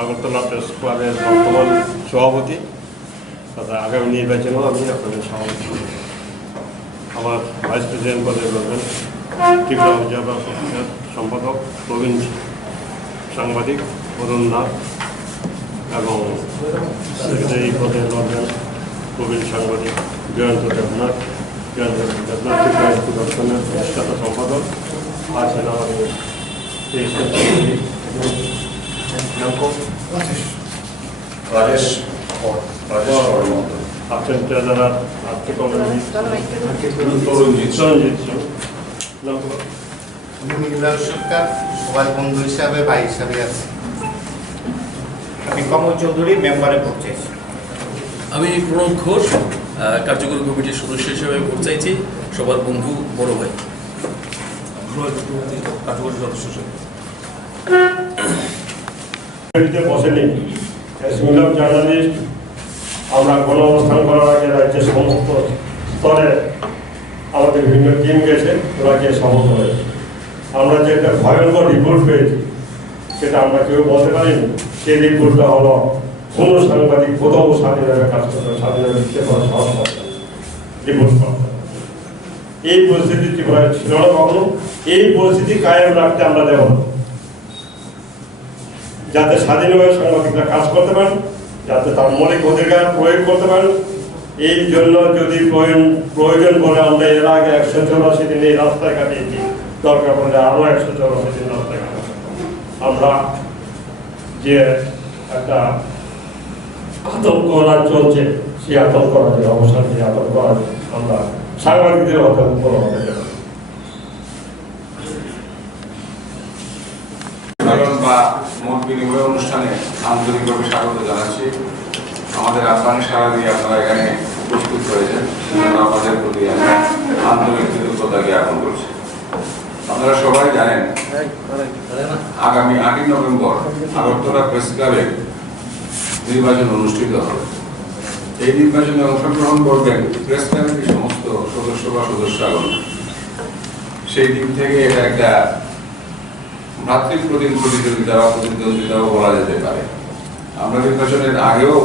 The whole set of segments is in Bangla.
আগরতলা প্রেস ক্লাবের বর্তমান সভাপতি তথা আগামী নির্বাচনেও আমি আপনাদের সভাপতি। আমার ভাইস প্রেসিডেন্ট পদে রয়েছেন ত্রিপুরা অবজারভার পত্রিকার সম্পাদক প্রবীণ সাংবাদিক অরুণ নাথ এবং সেক্রেটারি পদে রয়েছেন প্রবীণ সাংবাদিক জয়ন্ত দেবনাথ। ত্রিপুরা দর্শনের প্রতিষ্ঠাতা সম্পাদক আছেন আমাদের রাজেশ আছেন ট্রেজারার আর্থিক তরুণজিৎ সরকার সবার বন্ধু হিসাবে ভাই হিসাবে আছে। আমি কমল চৌধুরী মেম্বারে ভোট চাইছি। আমি প্রণব ঘোষ কার্যকরী কমিটির সদস্য হিসেবে ভোট চাইছি, সবার বন্ধু বড় ভাই। কার্যকরী সদস্য বসেনি জার্নালিস্ট। আমরা গণঅবস্থান করার আগে রাজ্যের সমস্ত স্তরে আমাদের বিভিন্ন টিম গেছে, ওরা গিয়ে সমস্ত হয়েছে। আমরা যে একটা ভয়ঙ্কর রিপোর্ট পেয়েছি সেটা আমরা কেউ বলতে পারিনি। সেই রিপোর্টটা হলো কোনো সাংবাদিক কোথাও স্বাধীনভাবে কাজ করতে স্বাধীনভাবে লিখতে পারা সহজ রিপোর্ট করতে। এই পরিস্থিতি ত্রিপুরায় ছিল না কখনো। এই পরিস্থিতি কায়েম রাখতে আমরা দেব না, যাতে স্বাধীনভাবে সাংবাদিকরা কাজ করতে পারেন, যাতে তার মৌলিক অধিকার প্রয়োগ করতে পারেন। এই জন্য যদি প্রয়োজন পড়ে আমরা এর আগে 184 দিন এই রাস্তায় কাটিয়েছি, দরকার পড়লে আরো 184 দিন রাস্তায় কাটাবো। আমরা যে একটা আতঙ্ক চলছে, সেই আতঙ্ক অবসান, সেই আতঙ্ক আমরা সাংবাদিকদের আতঙ্ক হতে দেব। বা মত বিনিময় অনুষ্ঠানে আন্তরিকভাবে স্বাগত জানাচ্ছি। আমাদের আহ্বানে সাড়া দিয়ে আপনারা এখানে উপস্থিত হয়েছেন, আমাদের প্রতি আমি আন্তরিক কৃতজ্ঞতা জ্ঞাপন করছি। আপনারা সবাই জানেন আগামী 8 নভেম্বর আগরতলা প্রেস ক্লাবে নির্বাচন অনুষ্ঠিত হবে। এই নির্বাচনে অংশগ্রহণ করবেন প্রেস ক্লাবের সমস্ত সদস্য বা সদস্যগণ। সেই দিক থেকে এটা একটা ভ্রাতৃপ্রতিম প্রতিযোগিতা বা প্রতিদ্বন্দ্বিতাও বলা যেতে পারে। আমরা নির্বাচনের আগেও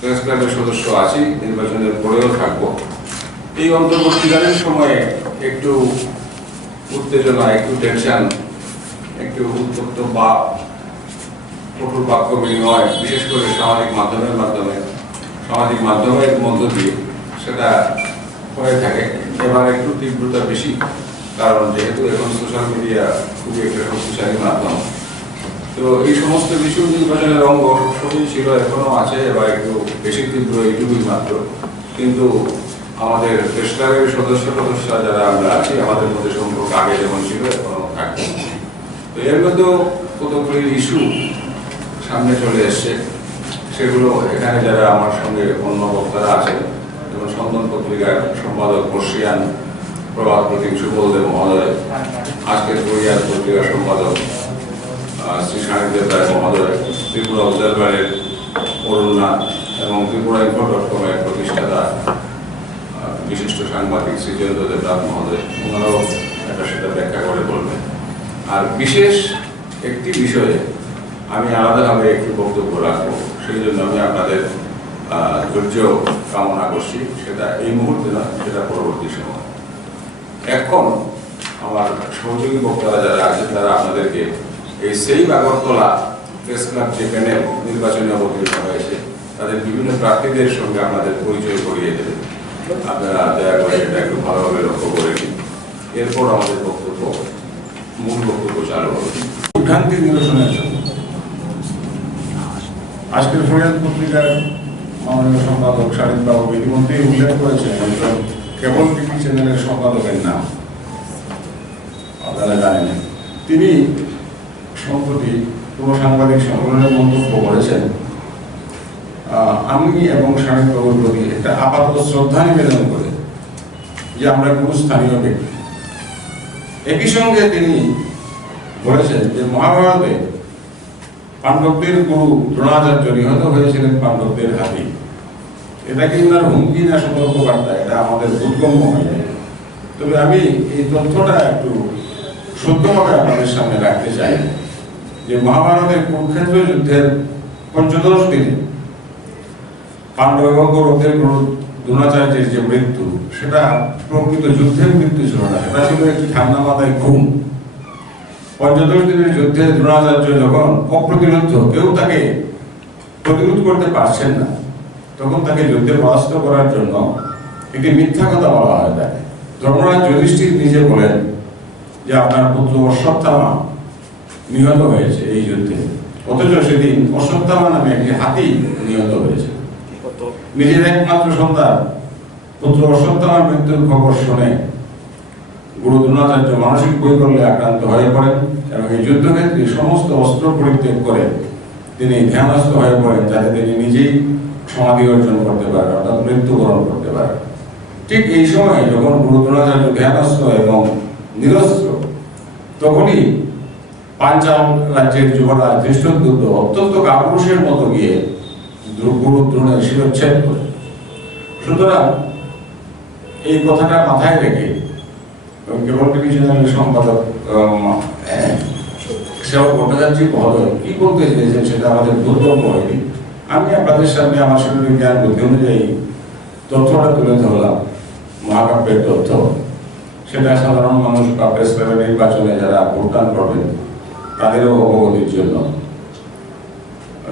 প্রেস ক্লাবের সদস্য আছি, নির্বাচনের পরেও থাকবো। এই অন্তর্বর্তীকালীন সময়ে একটু উত্তেজনা, একটু টেনশন, একটু উত্তপ্ত বা কঠোর বাক্য বিনিময়, বিশেষ করে সামাজিক মাধ্যমের মধ্য দিয়ে সেটা হয়ে থাকে। এবার একটু তীব্রতা বেশি, কারণ যেহেতু এখন সোশ্যাল মিডিয়া খুবই একটা শক্তিশালী মাধ্যম। তো এই সমস্ত কিছু নির্বাচনের অঙ্গ সবই ছিল, এখনো আছে, এবার একটু বেশি তীব্র এইটুকুই মাত্র। কিন্তু আমাদের প্রেস ক্লাবের সদস্য যারা আমরা আছি, আমাদের মধ্যে সম্পর্ক আগে যেমন ছিল এখনো থাকবে। তো এর মধ্যেও কতগুলি ইস্যু সামনে চলে এসছে, সেগুলো এখানে যারা আমার সঙ্গে অন্য বক্তারা আছেন, যেমন সন্ধান পত্রিকার সম্পাদক বর্ষিয়ান প্রভাত প্রতীক সুবলদেব মহোদয়, আজকের পরিয়ার পত্রিকার সম্পাদক শ্রী সানিদেব রায় মহোদয়, ত্রিপুরা অবজারভারের অরুণ নাথ এবং ত্রিপুরা info.com এর প্রতিষ্ঠাতা বিশিষ্ট সাংবাদিক শ্রী জয়ন্ত দেবনাথ মহোদয়, ওনারাও এটা সেটা ব্যাখ্যা করে বলবেন। আর বিশেষ একটি বিষয়ে আমি আলাদাভাবে একটু বক্তব্য রাখবো, সেই জন্য আমি আপনাদের ধৈর্য কামনা করছি। সেটা এই মুহূর্তে নয়, সেটা পরবর্তী সময়। এখন আমার সহযোগী বক্তারা যারা আছেন, তারা আপনাদেরকে এই সেই আগরতলা প্রেস ক্লাব যে প্যানেল নির্বাচনে অবতীর্ণ হয়েছে, তাদের বিভিন্ন প্রার্থীদের সঙ্গে আপনাদের পরিচয় করিয়ে দেবেন। আপনারা দয়া করে সেটা একটু ভালোভাবে লক্ষ্য করে নিন। এরপর আমাদের মূল বক্তব্য চালু হবে। ভ্রান্তি নিরসনের জন্য আজকের ফরিয়াদ পত্রিকার মাননীয় সম্পাদক শালীন বাবু ইতিমধ্যেই উল্লেখ করেছেন একজন কেবল টিভি চ্যানেলের সম্পাদকের নাম, আপনারা জানেন। তিনি সম্প্রতি কোনো সাংবাদিক সম্মেলনের মন্তব্য করেছেন, আমি এবং শালীন বাবুর প্রতি একটা আপাতত শ্রদ্ধা নিবেদন করে যে আমরা কোনো স্থানীয় ব্যক্তি। একই সঙ্গে তিনি বলেছেন যে মহাভারতে পাণ্ডবদের গুরু দ্রোণাচার্য নিহত হয়েছিলেন পাণ্ডবদের হাতে। এটা কি ওনার হুমকি না সতর্কবার্তা, এটা আমাদের বোধগম্য হয়ে যায়। তবে আমি এই তথ্যটা একটু সত্যভাবে আপনাদের সামনে রাখতে চাই যে মহাভারতের কুরুক্ষেত্র যুদ্ধের পঞ্চদশ দিনে পাণ্ডব এবং কৌরবদের দ্রোণাচার্যের যে মৃত্যু, সেটা প্রকৃত যুদ্ধের মৃত্যু ছিল না, সেটা ছিল একটি ঠান্ডা মাথায় ঘুম। পঞ্চদশ দিনের যুদ্ধে দ্রোণাচার্য যখন অপ্রতিরোধ, কেউ তাকে প্রতিরোধ করতে পারছেন না, তখন তাকে যুদ্ধে পরাস্ত করার জন্য একটি মিথ্যা কথা বলা হয় তাকে। ধর্মরাজ যুধিষ্ঠির নিজে বলেন যে আপনার পুত্র অশ্বত্থামা নিহত হয়েছে এই যুদ্ধে, অথচ সেদিন অশ্বত্থামা নামে একটি হাতি নিহত হয়েছে। নিজের একমাত্র সন্তান পুত্র অশ্বত্থামার মৃত্যুর খবর শুনে গুরু দ্রোণাচার্য মানসিক বৈকল্যে আক্রান্ত হয়ে পড়েন এবং এই যুদ্ধক্ষেত্রে সমস্ত অস্ত্র পরিত্যাগ করে তিনি ধ্যানস্থ হয়ে পড়েন, যাতে তিনি নিজেই সমাধি অর্জন করতে পারেন, অর্থাৎ মৃত্যুবরণ করতে পারেন। ঠিক এই সময় যখন গুরু দ্রোণাচার্য ধ্যানস্থ এবং নিরস্ত্র, তখনই পাঞ্চাল রাজ্যের যুবরাজ ধৃষ্টদ্যুম্ন অত্যন্ত কাপুরুষের মতো গিয়ে গুরু দ্রোণের শিরচ্ছেদ করে। সুতরাং এই কথাটা মাথায় রেখে কেবল টিভি চ্যানেলের সম্পাদক সেবক ভট্টাচার্য মহোদয় কি বলতে চেয়েছেন সেটা আমাদের দুর্গম হয়নি। আমি আপনাদের সামনে আমার শরীরের জ্ঞান বুদ্ধি অনুযায়ী তথ্যটা তুলে ধরলাম, মহাকাব্যের তথ্য। সেটা সাধারণ মানুষ বা প্রেস ক্লাবের নির্বাচনে যারা ভোটদান করবেন তাদেরও অবগতির জন্য,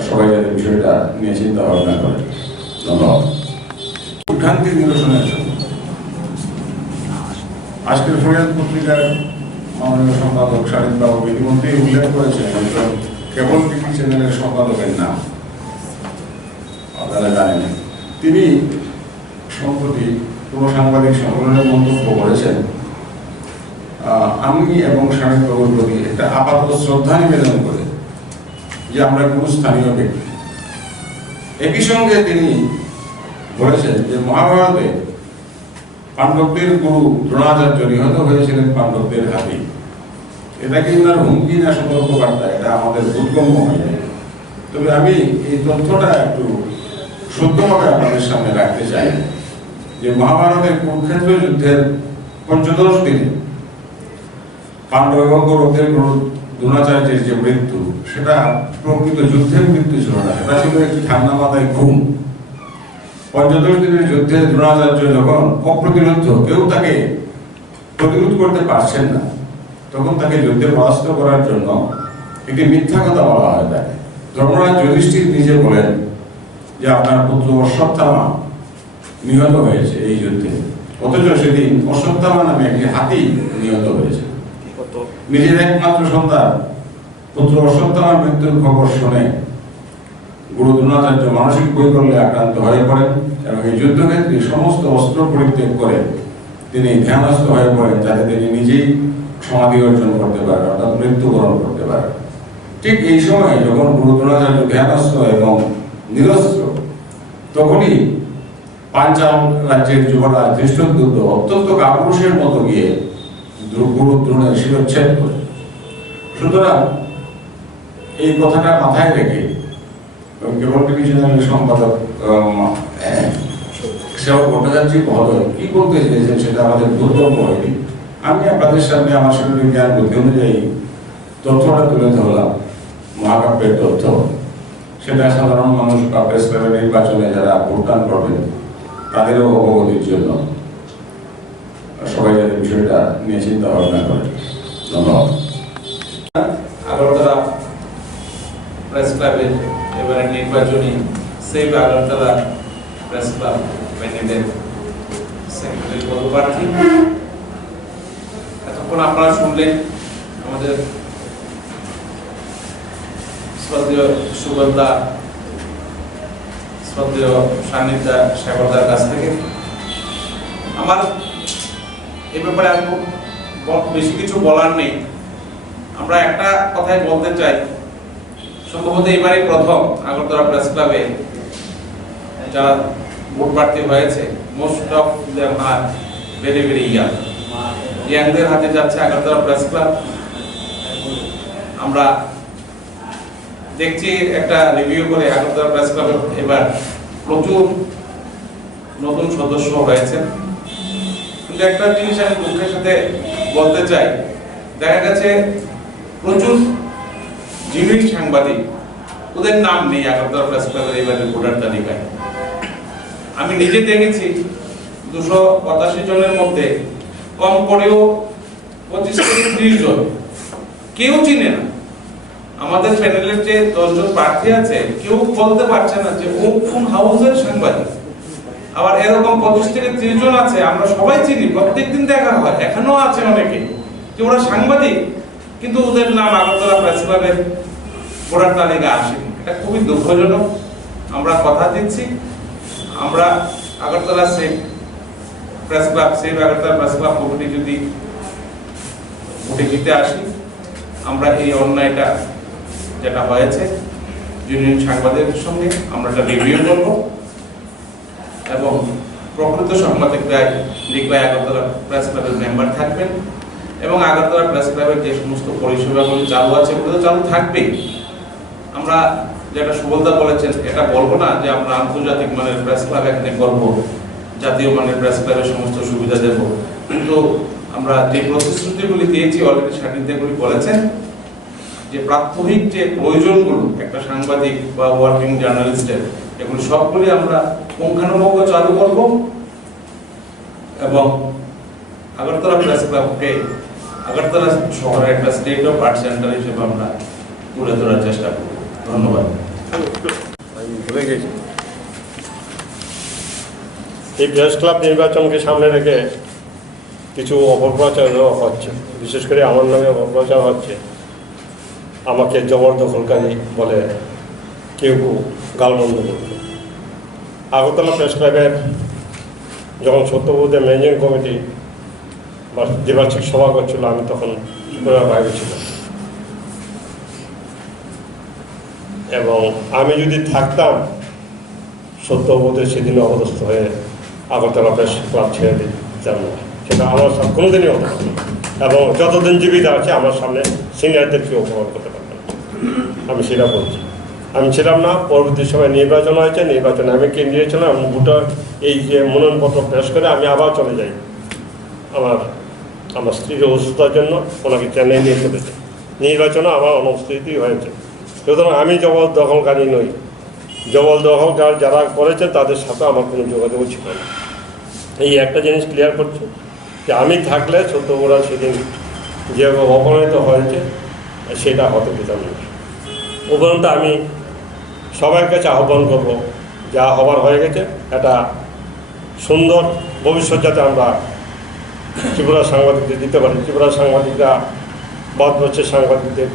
সবাই যাতে বিষয়টা নিয়ে চিন্তা ভাবনা করে। ধন্যবাদ। ভ্রান্তি নিরসনের জন্য আজকের ফরিয়াদ পত্রিকার মাননীয় সম্পাদক শারীন বাবু ইতিমধ্যেই উল্লেখ করেছেন একজন কেবল টিভি চ্যানেলের সম্পাদকের নাম, আপনারা জানেন। তিনি সম্প্রতি কোনো সাংবাদিক সম্মেলনে মন্তব্য করেছেন, আমি এবং শারীন বাবুর প্রতি একটা আপাতত শ্রদ্ধা নিবেদন করে যে আমরা কোনো স্থানীয় ব্যক্তি। একই সঙ্গে তিনি বলেছেন যে মহাভারতে পাণ্ডবদের গুরু দ্রোণাচার্য নিহত হয়েছিলেন পাণ্ডবদের হাতে। এটা কি ওনার হুমকি না সতর্ক বার্তা, এটা আমাদের বোধগম্য হয়ে যায়। তবে আমি এই তথ্যটা একটু শুদ্ধভাবে আপনাদের সামনে রাখতে চাই যে মহাভারতের কুরুক্ষেত্র যুদ্ধের পঞ্চদশ দিনে পাণ্ডব এবং কৌরবদের গুরু দ্রোণাচার্যের যে মৃত্যু, সেটা প্রকৃত যুদ্ধের মৃত্যু ছিল না, সেটা ছিল একটি ঠান্ডা মাথায় ঘুম। পঞ্চদশ দিনের যুদ্ধে দ্রোণাচার্য যখন অপ্রতিরোধ, কেউ তাকে প্রতিরোধ করতে পারছেন না, তখন তাকে যুদ্ধে পরাস্ত করার জন্য একটি মিথ্যা কথা বলা হয় তাকে। ধর্মরাজ যুধিষ্ঠির নিজে বলেন যে আপনার পুত্র অশ্বত্থামা নিহত হয়েছে এই যুদ্ধে, অথচ সেদিন অশ্বত্থামা নামে একটি হাতি নিহত হয়েছে। নিজের একমাত্র সন্তান পুত্র অশ্বত্থামার মৃত্যুর খবর শুনে গুরু দ্রোণাচার্য মানসিক বৈকল্যে আক্রান্ত হয়ে পড়েন এবং এই যুদ্ধক্ষেত্রে সমস্ত অস্ত্র পরিত্যাগ করে তিনি ধ্যানস্থ হয়ে পড়েন, যাতে তিনি নিজেই সমাধি অর্জন করতে পারেন, অর্থাৎ মৃত্যুবরণ করতে পারেন। ঠিক এই সময় যখন গুরু দ্রোণাচার্য ধ্যানস্থ এবং নিরস্ত্র, তখনই পাঞ্চাল রাজ্যের যুবরাজ ধৃষ্টদ্যুম্ন অত্যন্ত কাপুরুষের মতো গিয়ে গুরু দ্রোণের শিরচ্ছেদ করে। সুতরাং এই কথাটা মাথায় রেখে কেবল টিভি চ্যানেলের সম্পাদক সেবক ভট্টাচার্য মহোদয় কি বলতে চেয়েছেন সেটা আমাদের দুর্গম হয়নি। আমি আপনাদের সামনে আমার শরীরের জ্ঞান বুদ্ধি অনুযায়ী তথ্যটা তুলে ধরলাম, মহাকাব্যের তথ্য। সেটা সাধারণ মানুষ বা প্রেস ক্লাবের নির্বাচনে যারা ভোটদান করবেন তাদেরও অবগতির জন্য, সবাই যাতে বিষয়টা নিয়ে চিন্তা ভাবনা করে। ধন্যবাদ। আগরতলা প্রেস ক্লাবের এবারে নির্বাচনী save Agartala press club candidate secretary পদপ্রার্থী। এতক্ষণ আপনারা শুনলেন আমাদের শ্রদ্ধেয় সুগন্ধা, শ্রদ্ধেয় সান্নিধ্যা সাগরদার কাছ থেকে। আমার এ ব্যাপারে আর বেশি কিছু বলার নেই। আমরা একটা কথাই বলতে চাই, সম্ভবত এবারই প্রথম আগরতলা প্রেস ক্লাবে যারা ভোট প্রার্থী হয়েছে, most of them are very very ইয়াংদের হাতে যাচ্ছে আগরতলা প্রেস ক্লাব। আমরা দেখছি একটা রিভিউ করে আগরতলা প্রেস ক্লাবে এবার প্রচুর নতুন সদস্য হয়েছে। কিন্তু একটা জিনিস আমি দুঃখের সাথে বলতে চাই, দেখা গেছে প্রচুর জিনিস সাংবাদিক ওদের নাম নেই আগরতলা প্রেস ক্লাবের এবারের ভোটার তালিকায়। আমি নিজে দেখেছি 285 জনের মধ্যে কম করেও 25 থেকে 30 জন কেউ চিনে না। আমাদের প্যানেলের যে 10 জন প্রার্থী আছে কেউ বলতে পারছে না যে ও কোন হাউসের সাংবাদিক। আবার এরকম 25 থেকে 30 জন আছে আমরা সবাই চিনি, প্রত্যেকদিন দেখা হয়, এখনো আছে অনেকে যে ওরা সাংবাদিক, কিন্তু ওদের নাম আগরতলা প্রেস ক্লাবের ভোটার তালিকা আসেনি। এটা খুবই দুঃখজনক। আমরা কথা দিচ্ছি, আমরা Agartala save press club, save Agartala press club committee যদি ভোটে জিতে আসি, আমরা এই অন্যায়টা যেটা হয়েছে ইউনিয়ন সাংবাদিকদের সঙ্গে আমরা এটা রিভিউ করব এবং প্রকৃত সাংবাদিক লিখবাই আগরতলা প্রেস ক্লাবের মেম্বার থাকবেন এবং আগরতলা প্রেস ক্লাবের যে সমস্ত পরিষেবাগুলি চালু আছে ওগুলো তো চালু থাকবেই। আমরা যেটা সুবলদা বলেছেন, এটা বলবো না যে আমরা আন্তর্জাতিক মানের প্রেস ক্লাব এখানে করব, জাতীয় মানের প্রেস ক্লাবের সমস্ত সুবিধা দেব, কিন্তু আমরা যে প্রতিশ্রুতিগুলি দিয়েছি অলরেডি সাংবাদিকগুলি বলেছেন যে প্রাত্যহিক যে প্রয়োজনগুলো একটা সাংবাদিক বা ওয়ার্কিং জার্নালিস্টের, এগুলো সবগুলি আমরা পুঙ্খানুপুঙ্খ চালু করব এবং আগরতলা প্রেস ক্লাবকে আগরতলা শহরের একটা স্টেট অফ আর্ট সেন্টার হিসেবে আমরা তুলে ধরার চেষ্টা করব। ধন্যবাদ। আমি ভুলে গেছি, এই প্রেস ক্লাব নির্বাচনকে সামনে রেখে কিছু অপপ্রচারও হচ্ছে, বিশেষ করে আমার নামে অপপ্রচার হচ্ছে। আমাকে জবরদখলকারী বলে কেউ কেউ গালমন্দ করছে। আগরতলা প্রেস ক্লাবের যখন সত্যবোধের ম্যানেজিং কমিটি বা দ্বিবার্ষিক সভা করছিল, আমি তখন ত্রিপুরার বাইরে ছিলাম এবং আমি যদি থাকতাম সত্যবোধে সেদিন অবদস্থ হয়ে আগরতলা প্রেস ক্লাব ছেড়ে দিতাম না, সেটা আমার সাথে কোনোদিনই হতো না এবং যতদিন জীবিত আছে আমার সামনে সিনিয়রদের কেউ অপমান করতে পারবে না। আমি সেটা বলছি, আমি ছিলাম না। পরবর্তী সময় নির্বাচন হয়েছে, নির্বাচনে আমি কেন্দ্রীয় ছিলাম এবং ভোটার এই যে মনোনয়নপত্র পেশ করে আমি আবার চলে যাই আমার স্ত্রীর অসুস্থতার জন্য, ওনাকে চেন্নাই নিয়ে চলেছে। নির্বাচনে আমার অনুপস্থিতি হয়েছে। সুতরাং আমি জবরদখলকারী নই। জবরদখলকার যারা করেছেন তাদের সাথে আমার কোনো যোগাযোগ ছিল না। এই একটা জিনিস ক্লিয়ার করছে যে আমি থাকলে সত্যবোধ সেদিন যে অপমানিত হয়েছে সেটা হতে দিতাম না। উপরন্ত আমি সবার কাছে আহ্বান করব, যা হবার হয়ে গেছে, একটা সুন্দর ভবিষ্যৎ যাতে আমরা ত্রিপুরা সাংবাদিকদের দিতে পারি। ত্রিপুরা সাংবাদিকরা ভারতবর্ষের সাংবাদিকদের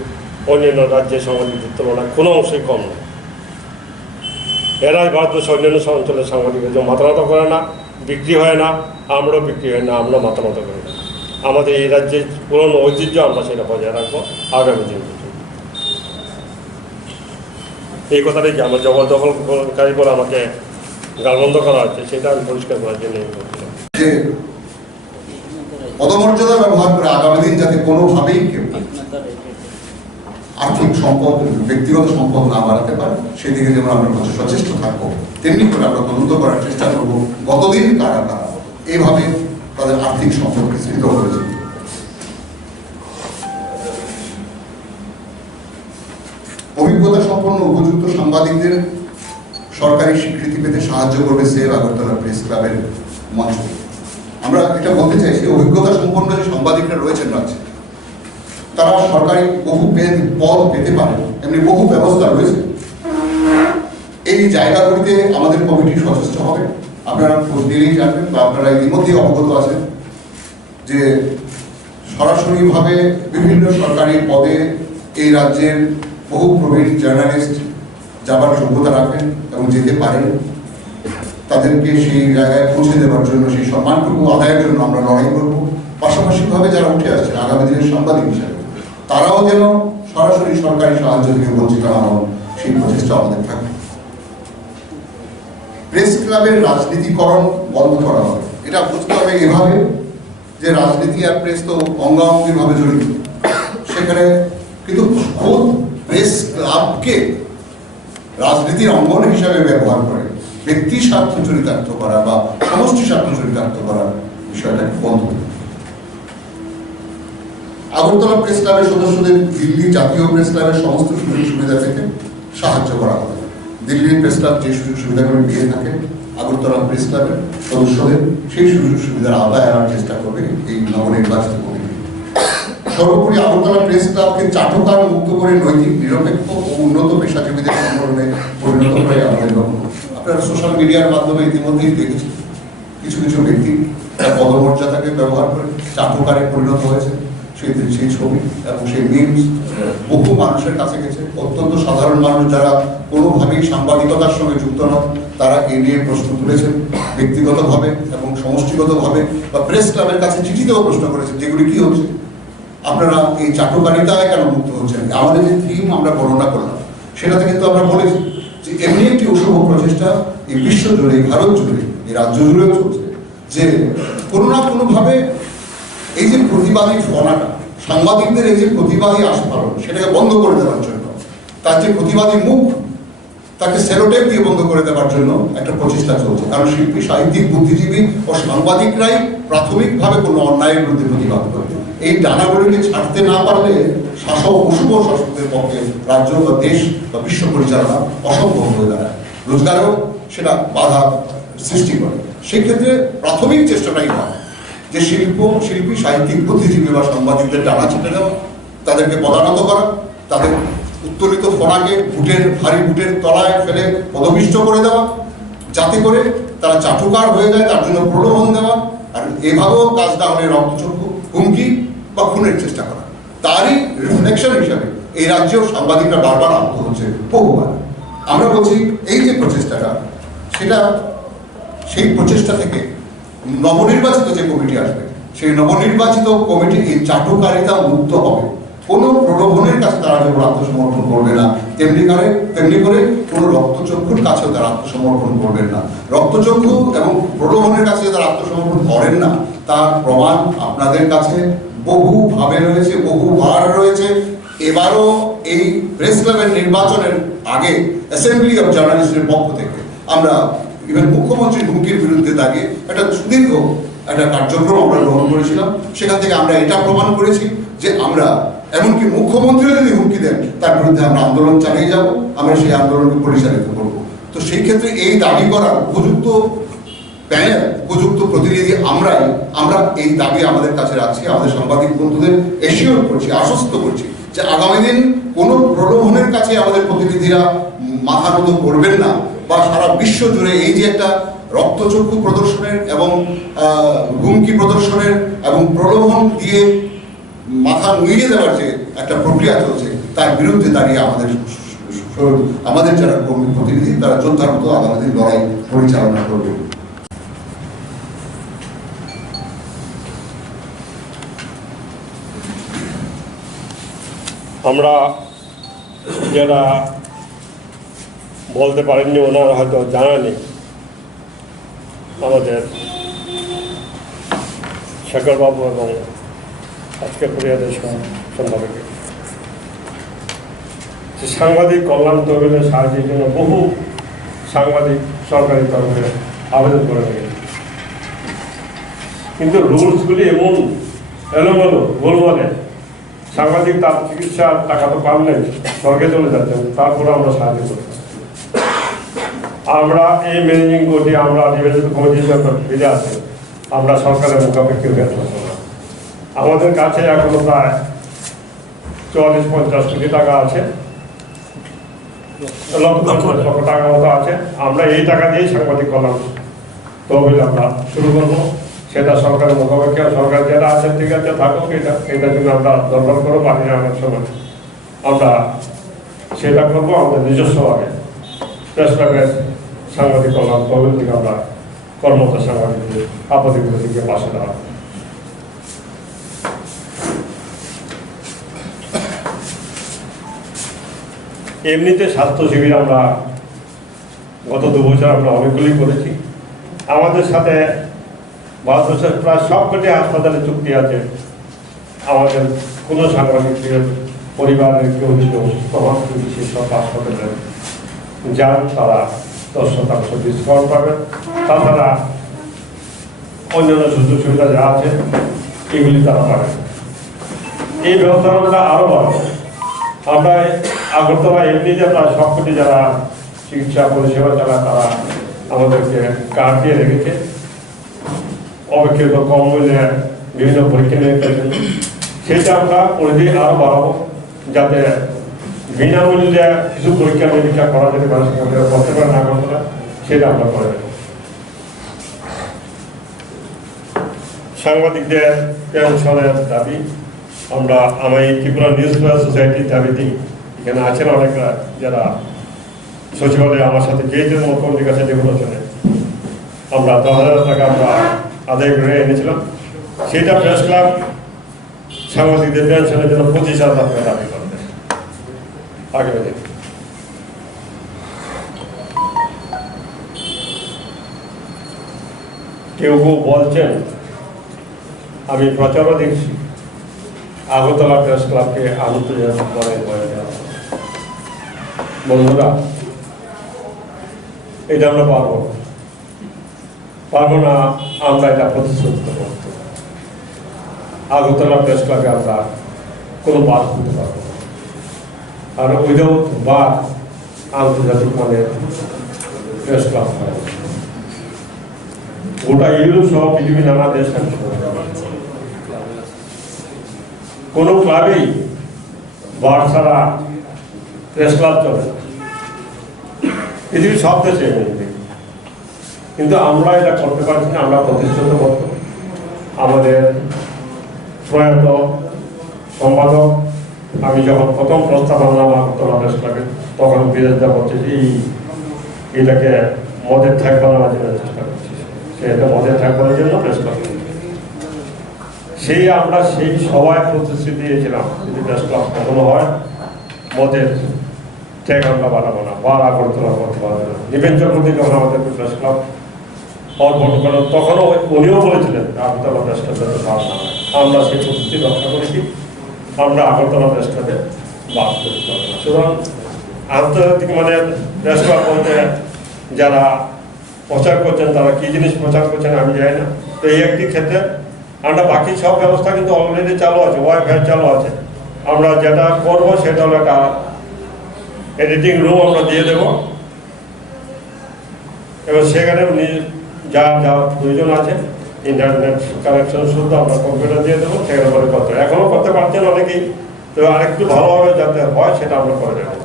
অন্যান্য রাজ্যের সাংবাদিকদের তুলনায় কোনো অংশেই কম নয়। এরাই ভারতবর্ষের অন্যান্য অঞ্চলের সাংবাদিকদের মাথা নত করে না, বিক্রি হয় না, আমরাও বিক্রি হয় না, আমরা মাথা নত করি না। আমাদের এই রাজ্যের পুরনো ঐতিহ্য আমরা সেটা বজায় রাখবো আগামী দিন পর্যন্ত। এই কথাটাই যে আমার জবরদখলকারী বলে আমাকে গালবন্ধ করা হচ্ছে, সেটা আমি পরিষ্কার করার জন্য বলছিলাম। যে পদমর্যাদা ব্যবহার করে আগামী দিন যাতে কোনোভাবেই কেউ আর্থিক সম্পদ, ব্যক্তিগত সম্পদ না বাড়াতে পারে, সেদিকে যেমন আমরা সচেষ্ট থাকবো, তেমনি করে আমরা তদন্ত করার চেষ্টা করবো গতদিন কারা কারা এইভাবে তাদের আর্থিক সম্পদ বিস্তৃত হয়েছে। অভিজ্ঞতা সম্পন্ন উপযুক্ত সাংবাদিকদের সরকারি স্বীকৃতি পেতে সাহায্য করবে সেভ আগরতলা প্রেস ক্লাবের মঞ্চ। আমরা এটা বলতে চাইছি, অভিজ্ঞতা সম্পন্ন যে সাংবাদিকরা রয়েছেন রাজ্যে, তারা সরকারি বহু পদ পেতে পারে, এমনি বহু ব্যবস্থা রয়েছে। এই জায়গাগুলিতে আমাদের কমিটি সচেষ্ট হবে। আপনারা দিলেই জানবেন বা আপনারা ইতিমধ্যেই অবগত আছেন যে সরাসরিভাবে বিভিন্ন সরকারি পদে এই রাজ্যের বহু প্রবীণ জার্নালিস্ট যাবার যোগ্যতা রাখেন এবং যেতে পারেন। তাদেরকে সেই জায়গায় পৌঁছে দেওয়ার জন্য, সেই সম্মানটুকু আদায়ের জন্য আমরা লড়াই করব। পাশাপাশিভাবে যারা উঠে আসছেন আগামী দিনের সাংবাদিক হিসাবে, তারাও যেন সরাসরি সরকারি সাহায্য থেকে বঞ্চিত না হন, সেই প্রচেষ্টা আমাদের থাকবে। প্রেস ক্লাবের রাজনীতিকরণ বন্ধ করা হবে। এটা বুঝতে হবে এভাবে যে রাজনীতি আর প্রেস তো অঙ্গাঙ্গিভাবে জড়িত, সেখানে কিন্তু খোদ প্রেস ক্লাবকে রাজনীতির অঙ্গন হিসাবে ব্যবহার করে ব্যক্তি স্বার্থ চরিতার্থ করা বা সমষ্টি স্বার্থ চরিতার্থ করার বিষয়টাকে বন্ধ করতে। আগরতলা প্রেস ক্লাবের সদস্যদের দিল্লি জাতীয় প্রেস ক্লাবের সমস্ত সুযোগ সুবিধা থেকে সাহায্য করা হবে। দিল্লির প্রেস ক্লাব যে সুযোগ সুবিধাগুলো পেয়ে থাকে, আগরতলা প্রেস ক্লাবের সদস্যদের সেই সুযোগ সুবিধার আওতায় আনার চেষ্টা করবে এই নবনির্বাচিত কমিটি। সর্বোপরি আগরতলা প্রেস ক্লাবকে চাটুকার মুক্ত করে নৈতিক, নিরপেক্ষ ও উন্নত পেশাজীবীদের সংগঠনে পরিণত করে আমাদের লক্ষ্য। আপনারা সোশ্যাল মিডিয়ার মাধ্যমে ইতিমধ্যেই দেখেছেন কিছু কিছু ব্যক্তি তার পদমর্যাদাকে ব্যবহার করে চাটুকারে পরিণত হয়েছে। সেই ছবি এবং সেই মিমস বহু মানুষের কাছে গেছে। অত্যন্ত সাধারণ মানুষ যারা কোনোভাবেই সাংবাদিকতার সঙ্গে যুক্ত নয়, তারা এ নিয়ে প্রশ্ন তুলেছেন ব্যক্তিগতভাবে এবং সমষ্টিগতভাবে, বা প্রেস ক্লাবের কাছে চিঠিতেও প্রশ্ন করেছেন যেগুলি কি হচ্ছে, আপনারা এই চাটুকারিতায় কেন মুক্ত হচ্ছেন। আমাদের যে থিম আমরা বর্ণনা করলাম সেটাতে কিন্তু আমরা বলেছি যে এমনি একটি অশুভ প্রচেষ্টা এই বিশ্ব জুড়ে, ভারত জুড়ে, এই রাজ্য জুড়েও চলছে, যে কোনো না কোনোভাবে এই যে প্রতিবাদী ফনাটা, সাংবাদিকদের এই যে প্রতিবাদী আস্ফালন, সেটাকে বন্ধ করে দেওয়ার জন্য, তার যে প্রতিবাদী মুখ তাকে সেলোটেপ দিয়ে বন্ধ করে দেওয়ার জন্য একটা প্রচেষ্টা চলছে। কারণ শিল্পী, সাহিত্যিক, বুদ্ধিজীবী ও সাংবাদিকরাই প্রাথমিকভাবে কোনো অন্যায়ের বিরুদ্ধে প্রতিবাদ করে। এই ডানাগুলিকে ছাড়তে না পারলে শাসক, অশুভ শাসকদের পক্ষে রাজ্য বা দেশ বা বিশ্ব পরিচালনা অসম্ভব হয়ে দাঁড়ায়, রোজগারও সেটা বাধা সৃষ্টি করে। সেক্ষেত্রে প্রাথমিক চেষ্টাটাই হয় যে শিল্পী, সাহিত্যিক, বুদ্ধিজীবী বা সাংবাদিকদের ডানা ছেটে দেওয়া, তাদেরকে পদানত করা, তাদের উত্তোলিত ফোনাকে ভারী বুটের তলায় ফেলে পদপিষ্ট করে দেওয়া, যাতে করে তারা চাটুকার হয়ে যায়, তার জন্য প্রলোভন দেওয়া, আর এভাবেও কাজ না হলে রক্তচক্ষু, হুমকি বা খুনের চেষ্টা করা। তারই রিফ্লেকশন হিসাবে এই রাজ্যেও সাংবাদিকরা বারবার আহত হচ্ছে বহুবার। আমরা বলছি এই যে প্রচেষ্টাটা, সেটা সেই প্রচেষ্টা থেকে নবনির্বাচিত যে কমিটি আসবে, সেই নবনির্বাচিত কমিটি এই চাটুকারিতা মুক্ত হবে। কোনো প্রলোভনের কাছে তারা যেমন আত্মসমর্পণ করবে না, তেমনি করে কোনো রক্তচক্ষুর কাছেও তারা আত্মসমর্পণ করবেন না। রক্তচক্ষু এবং প্রলোভনের কাছে তারা আত্মসমর্পণ করেন না, তার প্রমাণ আপনাদের কাছে বহুভাবে রয়েছে, বহুবার রয়েছে। এবারও এই প্রেস ক্লাবের নির্বাচনের আগে অ্যাসেম্বলি অফ জার্নালিস্টের পক্ষ থেকে আমরা ইভেন মুখ্যমন্ত্রীর হুমকির বিরুদ্ধে দাঁড়িয়ে একটা সুদীর্ঘ একটা কার্যক্রম আমরা গ্রহণ করেছিলাম। সেখান থেকে আমরা এটা প্রমাণ করেছি যে আমরা এমনকি মুখ্যমন্ত্রীও যদি হুমকি দেন তার বিরুদ্ধে আমরা আন্দোলন চালিয়ে যাব, আমরা সেই আন্দোলনকে পরিচালিত করব। তো সেই ক্ষেত্রে এই দাবি করার উপযুক্ত প্যানেল, উপযুক্ত প্রতিনিধি আমরা এই দাবি আমাদের কাছে রাখছি, আমাদের সাংবাদিক বন্ধুদের এশিওর করছি, আশ্বস্ত করছি যে আগামী দিন কোনো প্রলোভনের কাছে আমাদের প্রতিনিধিরা মাথা নত করবেন না, বা সারা বিশ্ব জুড়ে এই যে একটা রক্তচক্ষু প্রদর্শনের এবং হুমকি প্রদর্শনের এবং প্রলোভন দিয়ে মাথা নুইয়ে দেওয়ার যে একটা প্রক্রিয়া চলছে, তার বিরুদ্ধে দাঁড়িয়ে আমাদের যারা কর্মী প্রতিনিধি তারা যোদ্ধার মতো আগামী দিন লড়াই পরিচালনা করবে। আমরা যারা বলতে পারেননি, ওনারা হয়তো জানা নেই, আমাদের শেখরবাবু এবং আজকে পরিবারের সম্পাদক সাংবাদিক কল্যাণ তহবিলের সাহায্যের জন্য বহু সাংবাদিক সরকারি তরফে আবেদন করে থাকে, কিন্তু রুলসগুলি এমন এলোমেলো, গোলমালে, সাংবাদিক তার চিকিৎসার টাকা তো পারলেন, স্বর্গে চলে যাচ্ছেন, তারপরে আমরা সাহায্য করি। আমরা এই ম্যানেজিং কমিটি, আমরা নিবেদিত কমিটির ফিরে আসি, আমরা সরকারের মুখাপেক্ষি হয়ে থাকবো না। আমাদের কাছে এখনো প্রায় 40-50 কোটি টাকা আছে, লক্ষ টাকা মতো আছে। আমরা এই টাকা দিয়েই সাংবাদিক কল্যাণ তহবিল আমরা শুরু করবো। সেটা সরকারের মুখাপেক্ষি, সরকার যেটা আছে ঠিক আছে থাকুক, এটার জন্য আমরা দরকার করবো, বাকি অনেক সময় আমরা সেটা করবো আমাদের নিজস্বভাবে। প্রেস ক্লাবের সাংবাদিক কল্যাণ তহবিল থেকে আমরা কর্মরত সাংবাদিকদের আপত্তিগুলো থেকে পাশে দাঁড়াবো। এমনিতে স্বাস্থ্য শিবির আমরা গত 2 বছর আমরা অনেকগুলি করেছি। আমাদের সাথে ভারতবর্ষের প্রায় সবকটি হাসপাতালে চুক্তি আছে। আমাদের কোনো সাংবাদিকদের পরিবারের কেউ যদি অসুস্থ হন, সেসব হাসপাতালে যান, তারা 10% ডিসকাউন্ট পাবেন। তাছাড়া অন্যান্য সুযোগ সুবিধা যা আছে এগুলি তারা পাবেন। এই ব্যবস্থাটা আরও বাড়বে। আমরা আগরতলা এমনি যে প্রায় সবকটি যারা চিকিৎসা পরিষেবা চালায় তারা আমাদেরকে কার্ড দিয়ে রেখেছে অপেক্ষিত কম মূল্যে বিভিন্ন পরীক্ষা নিরীক্ষার জন্য। সেটা আমরা পরিধি আরও বাড়াবো যাতে বিনামূল্যে কিছু পরীক্ষা নিরীক্ষা করা যেতে পারে, করতে পারে না করতে পারে, সেটা আমরা করে দেবো। সাংবাদিকদের পেনশনের দাবি আমরা এই ত্রিপুরা নিউজ পেপার সোসাইটির দাবিতেই এখানে আছেন অনেকরা যারা সচিবালয়ে আমার সাথে গিয়েছেন মুখ্যমন্ত্রীর কাছে যেগুলো শুনে আমরা 10,000 টাকা আমরা আদায় করে এনেছিলাম। সেটা প্রেস ক্লাব সাংবাদিকদের পেনশনের জন্য 25,000 টাকা দাবি করবে আগামী দিন। কেউ কেউ বলছেন, আমি প্রচারও দেখছি, আগরতলা প্রেস ক্লাবকে আন্তর্জাতিক করে দেওয়া। বন্ধুরা, এটা আমরা পারবো না। আমরা এটা প্রতিশ্রুত করবো। আগরতলা প্রেস ক্লাবে আমরা কোনো বার করতে পারবো না। আর উইদাউট বার আন্তর্জাতিক মানের প্রেস ক্লাব হয়। গোটা ইউরোপ সহ পৃথিবীর নানা দেশ কোনো ক্লাবেই বার ছাড়া প্রেস ক্লাব চলে না, পৃথিবীর সব দেশে। কিন্তু আমরা এটা করতে পারছি না। আমরা প্রতিশ্রুতিবদ্ধ। আমাদের প্রয়াত সম্পাদক, আমি যখন প্রথম প্রস্তাব আনলাম আগরতলা প্রেস ক্লাবে, তখন বিরোধিতা করছে যে এটাকে মদের ঠ্যাক বানানোর জন্য চেষ্টা করছি। সেটা মদের ঠ্যাক বানানোর জন্য প্রেস ক্লাব। আমরা সেই সবাই প্রতিশ্রুতি দিয়েছিলাম যদি প্রেস ক্লাব কখনো হয় মদের ঠ্যাক আমরা বানাবো না, বার আগরতলা করতে পারবে না। নিবেন চক্রবর্তী যখন আমাদের প্রেস ক্লাব অর্পণ করেন তখনও উনিও বলেছিলেন আগরতলা প্রেস ক্লাবে বার না হয়। আমরা সেই প্রতিশ্রুতি রক্ষা করেছি। আমরা আগরতলা প্রেস ক্লাবে বার করতে পারবো না। সুতরাং আন্তর্জাতিক মানে প্রেস ক্লাব বলতে যারা প্রচার করছেন তারা কি জিনিস প্রচার করছেন আমি জানি না। তো এই একটি ক্ষেত্রে আমরা বাকি সব ব্যবস্থা কিন্তু অলরেডি চালু আছে, ওয়াইফাই চালু আছে। আমরা যেটা করবো সেটা হলো একটা এডিটিং রুম আমরা দিয়ে দেবো, এবার সেখানে যা যা প্রয়োজন আছে ইন্টারনেট কানেকশন শুধু আমরা কম্পিউটার দিয়ে দেবো, সেখানে করে করতে হবে। এখনও করতে পারছেন অনেকেই, তো আরেকটু ভালোভাবে যাতে হয় সেটা আমরা করে দেবো।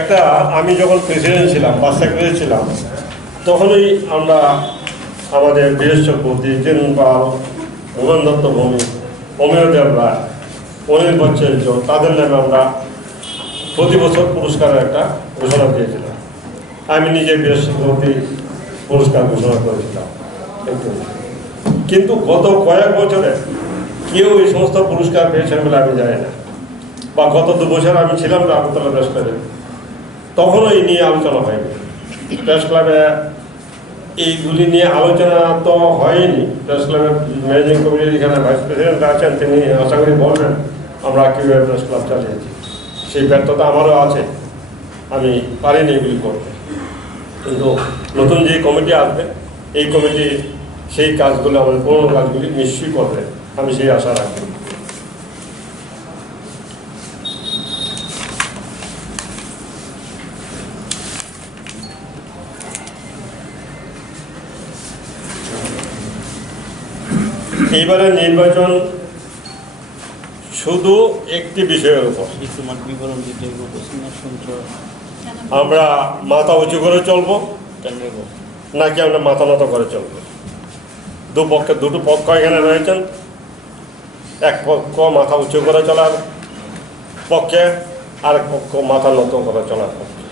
একটা আমি যখন প্রেসিডেন্ট ছিলাম বা সেক্রেটারি ছিলাম তখনই আমরা আমাদের বীরেশ চক্রবর্তী, জিতেন পাল, ভুবন দত্ত ভৌমিক, অমিয় দেব রায়, অনিল ভট্টাচার্য, তাদের নামে আমরা প্রতি বছর পুরস্কারের একটা ঘোষণা দিয়েছিলাম। আমি নিজে বীরেশ চক্রবর্তী পুরস্কার ঘোষণা করেছিলাম। কিন্তু গত কয়েক বছরে কেউ এই সমস্ত পুরস্কার পেয়েছেন বলে আমি জানি না। বা গত 2 বছর আমি ছিলাম না আগরতলা প্রেস ক্লাবে, তখনও এই নিয়ে আলোচনা হয়নি। প্রেস ক্লাবে এইগুলি নিয়ে আলোচনা তো হয়নি। প্রেস ক্লাবের ম্যানেজিং কমিটির এখানে ভাইস প্রেসিডেন্ট আছেন, তিনি আশা করি বলবেন আমরা কীভাবে প্রেস ক্লাব চালিয়েছি। সেই ব্যর্থতা আমারও আছে, আমি পারিনি এগুলি করতে। কিন্তু নতুন যে কমিটি আসবে এই কমিটি সেই কাজগুলো, আমাদের পুরনো কাজগুলি নিশ্চয়ই করবে, আমি সেই আশা রাখি। এইবারে নির্বাচন শুধু একটি বিষয়ের উপর। আমরা মাথা উঁচু করে চলবো নাকি আমরা মাথা নত করে চলবো? দুটো পক্ষ এখানে রয়েছেন। এক পক্ষ মাথা উঁচু করে চলার পক্ষে, আরেক পক্ষ মাথা নত করে চলার পক্ষে।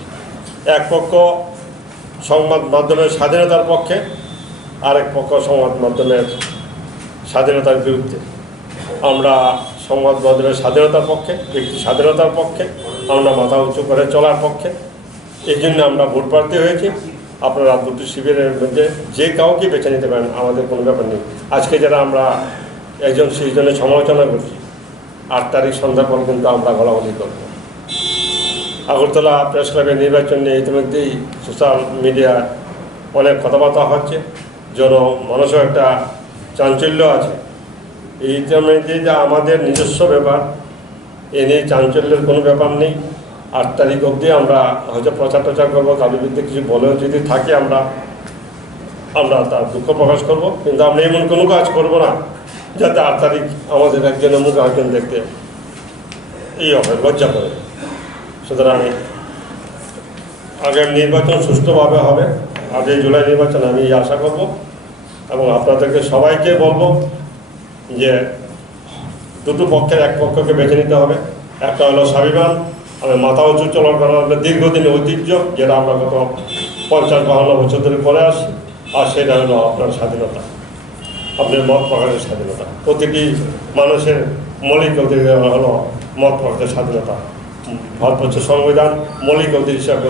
এক পক্ষ সংবাদ মাধ্যমের স্বাধীনতার পক্ষে, আরেক পক্ষ সংবাদ মাধ্যমের স্বাধীনতার বিরুদ্ধে। আমরা সংবাদ মাধ্যমের স্বাধীনতার পক্ষে, ব্যক্তি স্বাধীনতার পক্ষে, আমরা মাথা উঁচু করে চলার পক্ষে। এই জন্য আমরা ভোট প্রার্থী হয়েছি। আপনারা দুটি শিবিরের মধ্যে যে কাউকে বেছে নিতে পারেন, আমাদের কোনো ব্যাপার নেই। আজকে যারা আমরা একজন সেজনের সমালোচনা করছি, 8 তারিখ সন্ধ্যার পর কিন্তু আমরা গলাগলি করব। আগরতলা প্রেস ক্লাবের নির্বাচন নিয়ে ইতিমধ্যেই সোশ্যাল মিডিয়ায় অনেক কথাবার্তা হচ্ছে। মানুষের একটা চাঞ্চল্য আছে। এইটা মধ্যে যে আমাদের নিজস্ব ব্যাপার, এ নিয়ে চাঞ্চল্যের কোনো ব্যাপার নেই। 8 তারিখ অবধি আমরা হয়তো প্রচার করবো, কারোর বিরুদ্ধে কিছু বলেও যদি থাকে আমরা তার দুঃখ প্রকাশ করব, কিন্তু আমরা এমন কোনো কাজ করব না যাতে 8 তারিখ আমাদের একজনের মুখ আরেকজন দেখতে হবে, লজ্জা করে। সুতরাং আগামী নির্বাচন সুষ্ঠুভাবে হবে, 8ই জুলাই নির্বাচন আমি আশা করব। এবং আপনাদেরকে সবাইকে বলবো যে দুটো পক্ষের এক পক্ষকে বেছে নিতে হবে। একটা হলো স্বাভিমান, মাথা উঁচু চলার করার দীর্ঘদিনের ঐতিহ্য, যেটা আমরা গত 50-52 বছর ধরে করে আসছি। আর সেটা হলো আপনার স্বাধীনতা, আপনার মত প্রকাশের স্বাধীনতা। প্রতিটি মানুষের মৌলিক অধিকার হলো মত প্রকাশের স্বাধীনতা। ভারতবর্ষের সংবিধান মৌলিক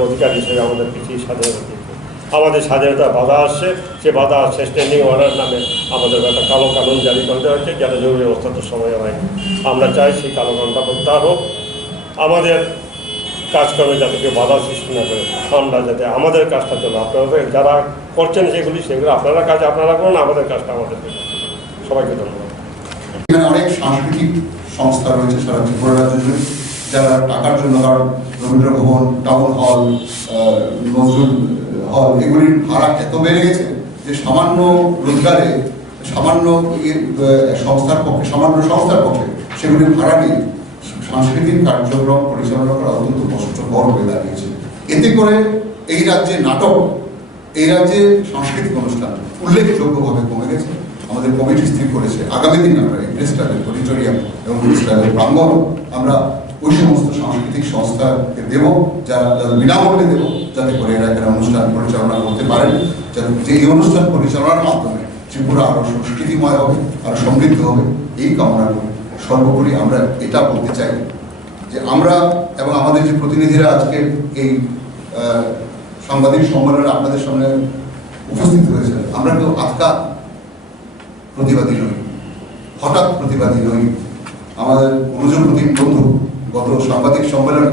অধিকার হিসেবে আমাদের কিছু স্বাধীনতা দিয়েছে। আমাদের স্বাধীনতা বাধা আসছে, সে বাধা আসছে স্ট্যান্ডিং অর্ডার নামে আমাদের একটা কালো কানুন জারি করতে হচ্ছে, যেটা জরুরি অবস্থাতে সময় হয়। আমরা চাই সেই কালো কানুনটা প্রত্যাহার হোক, আমাদের কাজকর্মে যাতে কেউ বাধা সৃষ্টি না করে, আমরা যাতে আমাদের কাজটা চলো। আপনারা যারা করছেন সেগুলো আপনারা কাজ আপনারা করুন, আমাদের কাজটা আমাদের করুন। সবাইকে ধন্যবাদ। এখানে অনেক সাংস্কৃতিক সংস্থা রয়েছে সারা ত্রিপুরা রাজ্য জুড়ে, যারা টাকার জন্য, কারণ রবীন্দ্র ভবন, টাউন হল, নজরুল হল, এগুলির ভাড়া এত বেড়ে গেছে যে সামান্য রোজগারে, সামান্য সংস্থার পক্ষে সেগুলির ভাড়া নিয়ে সাংস্কৃতিক কার্যক্রম পরিচালনা করা অত্যন্ত কষ্টকর হয়ে দাঁড়িয়েছে। এতে করে এই রাজ্যে নাটক, এই রাজ্যে সাংস্কৃতিক অনুষ্ঠান উল্লেখযোগ্যভাবে কমে গেছে। আমাদের কমিটি স্থির করেছে আগামী দিন আমরা এই প্রেস ক্লাবের অডিটোরিয়াম এবং প্রেস ক্লাবের প্রাঙ্গণ আমরা ওই সমস্ত সাংস্কৃতিক সংস্থাকে দেব, যারা বিনামূল্যে দেব, যাতে করে এরা এখানে অনুষ্ঠান পরিচালনা করতে পারেন, যাতে যে এই অনুষ্ঠান পরিচালনার মাধ্যমে ত্রিপুরা আরও সংস্কৃতিময় হবে, আরও সমৃদ্ধ হবে, এই কামনা করি। সর্বোপরি আমরা এটা বলতে চাই যে আমরা এবং আমাদের যে প্রতিনিধিরা আজকে এই সাংবাদিক সম্মেলনে আপনাদের সামনে উপস্থিত হয়েছে, আমরা কেউ আটকা প্রতিবাদী নই, হঠাৎ প্রতিবাদী নই। আমাদের অনুযোগ প্রতিম বন্ধু গত সাংবাদিক সম্মেলনে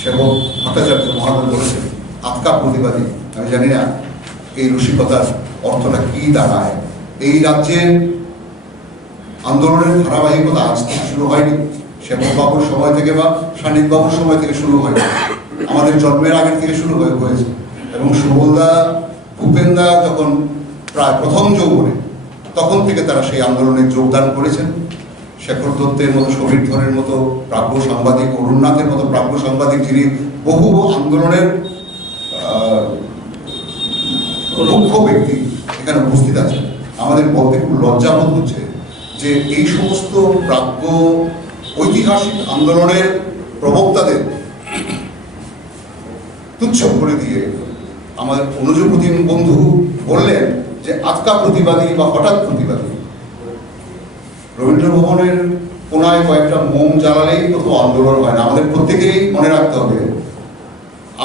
সেবক ভট্টাচার্য মহাদয় বলেছেন আটকা প্রতিবাদী। আমি জানি না এই রসিকতার অর্থটা কি দাঁড়ায়। এই রাজ্যের আন্দোলনের ধারাবাহিকতা আজ থেকে শুরু হয়নি, সেবক বাবুর সময় থেকে বা সান্নিক বাবুর সময় থেকে শুরু হয়নি, আমাদের জন্মের আগের থেকে শুরু হয়েছে। এবং সুবলদা, ভূপেনদা যখন প্রায় প্রথম যৌবনে, তখন থেকে তারা সেই আন্দোলনে যোগদান করেছেন। শেখর দত্তের মতো, সমীর ধরের মতো প্রাজ্ঞ সাংবাদিক, অরুণনাথের মতো প্রাজ্ঞ সাংবাদিক, যিনি বহু আন্দোলনের মুখ্য ব্যক্তি এখানে উপস্থিত আছেন। আমাদের বলতে খুব লজ্জাবোধ হচ্ছে যে এই সমস্ত প্রাজ্ঞ ঐতিহাসিক আন্দোলনের প্রবক্তাদের তুচ্ছ করে দিয়ে আমাদের অনুযোগ প্রতিম বন্ধু বললেন যে আটকা প্রতিবাদী বা হঠাৎ প্রতিবাদী। রবীন্দ্র ভবনের কোনায় কয়েকটা মোম জ্বালালেই প্রথম আন্দোলন হয় না। আমাদের প্রত্যেকেই মনে রাখতে হবে,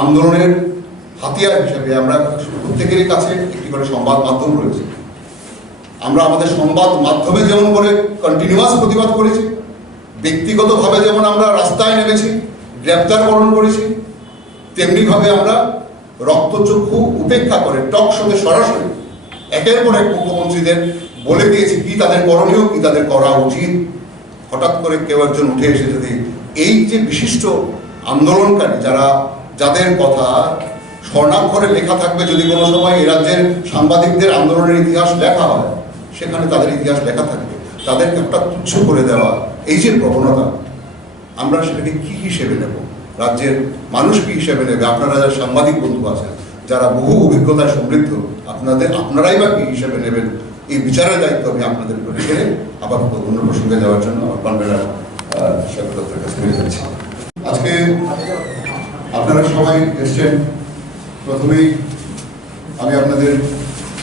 আন্দোলনের হাতিয়ার হিসেবে আমরা প্রত্যেকেরই কাছে একটি করে সংবাদ মাধ্যম রয়েছে। আমরা আমাদের সংবাদ মাধ্যমে যেমন করে কন্টিনিউয়াস প্রতিবাদ করেছি, ব্যক্তিগতভাবে যেমন আমরা রাস্তায় নেমেছি, গ্রেপ্তারকরণ করেছি, তেমনিভাবে আমরা রক্তচক্ষু উপেক্ষা করে টক শোতে সরাসরি একের পর এক মুখ্যমন্ত্রীদের বলে দিয়েছি কি তাদের করণীয়, কি তাদের করা উচিত। হঠাৎ করে কেউ একজন উঠে এসে যদি এই যে বিশিষ্ট আন্দোলনকারী, যাদের কথা স্বর্ণাক্ষরে লেখা থাকবে যদি কোনো সময় এই রাজ্যের সাংবাদিকদের আন্দোলনের ইতিহাস লেখা হয়, সেখানে তাদের ইতিহাস লেখা থাকবে, তাদেরকে একটা তুচ্ছ করে দেওয়া, এই যে প্রবণতা, আমরা সেটাকে কি হিসেবে নেব? রাজ্যের মানুষ কি হিসেবে নেবে? আপনারা যারা সাংবাদিক বন্ধু আছেন, যারা বহু অভিজ্ঞতায় সমৃদ্ধ, আপনারাই বা কি হিসেবে নেবেন? এই বিচারের দায়িত্ব আমি আপনাদের উপরে ছেড়ে আপাতত অন্য প্রসঙ্গে যাওয়ার জন্য আমার কনভেনার শেখর কাছে ফিরে যাচ্ছি। আজকে আপনারা সবাই এসছেন। প্রথমেই আমি আপনাদের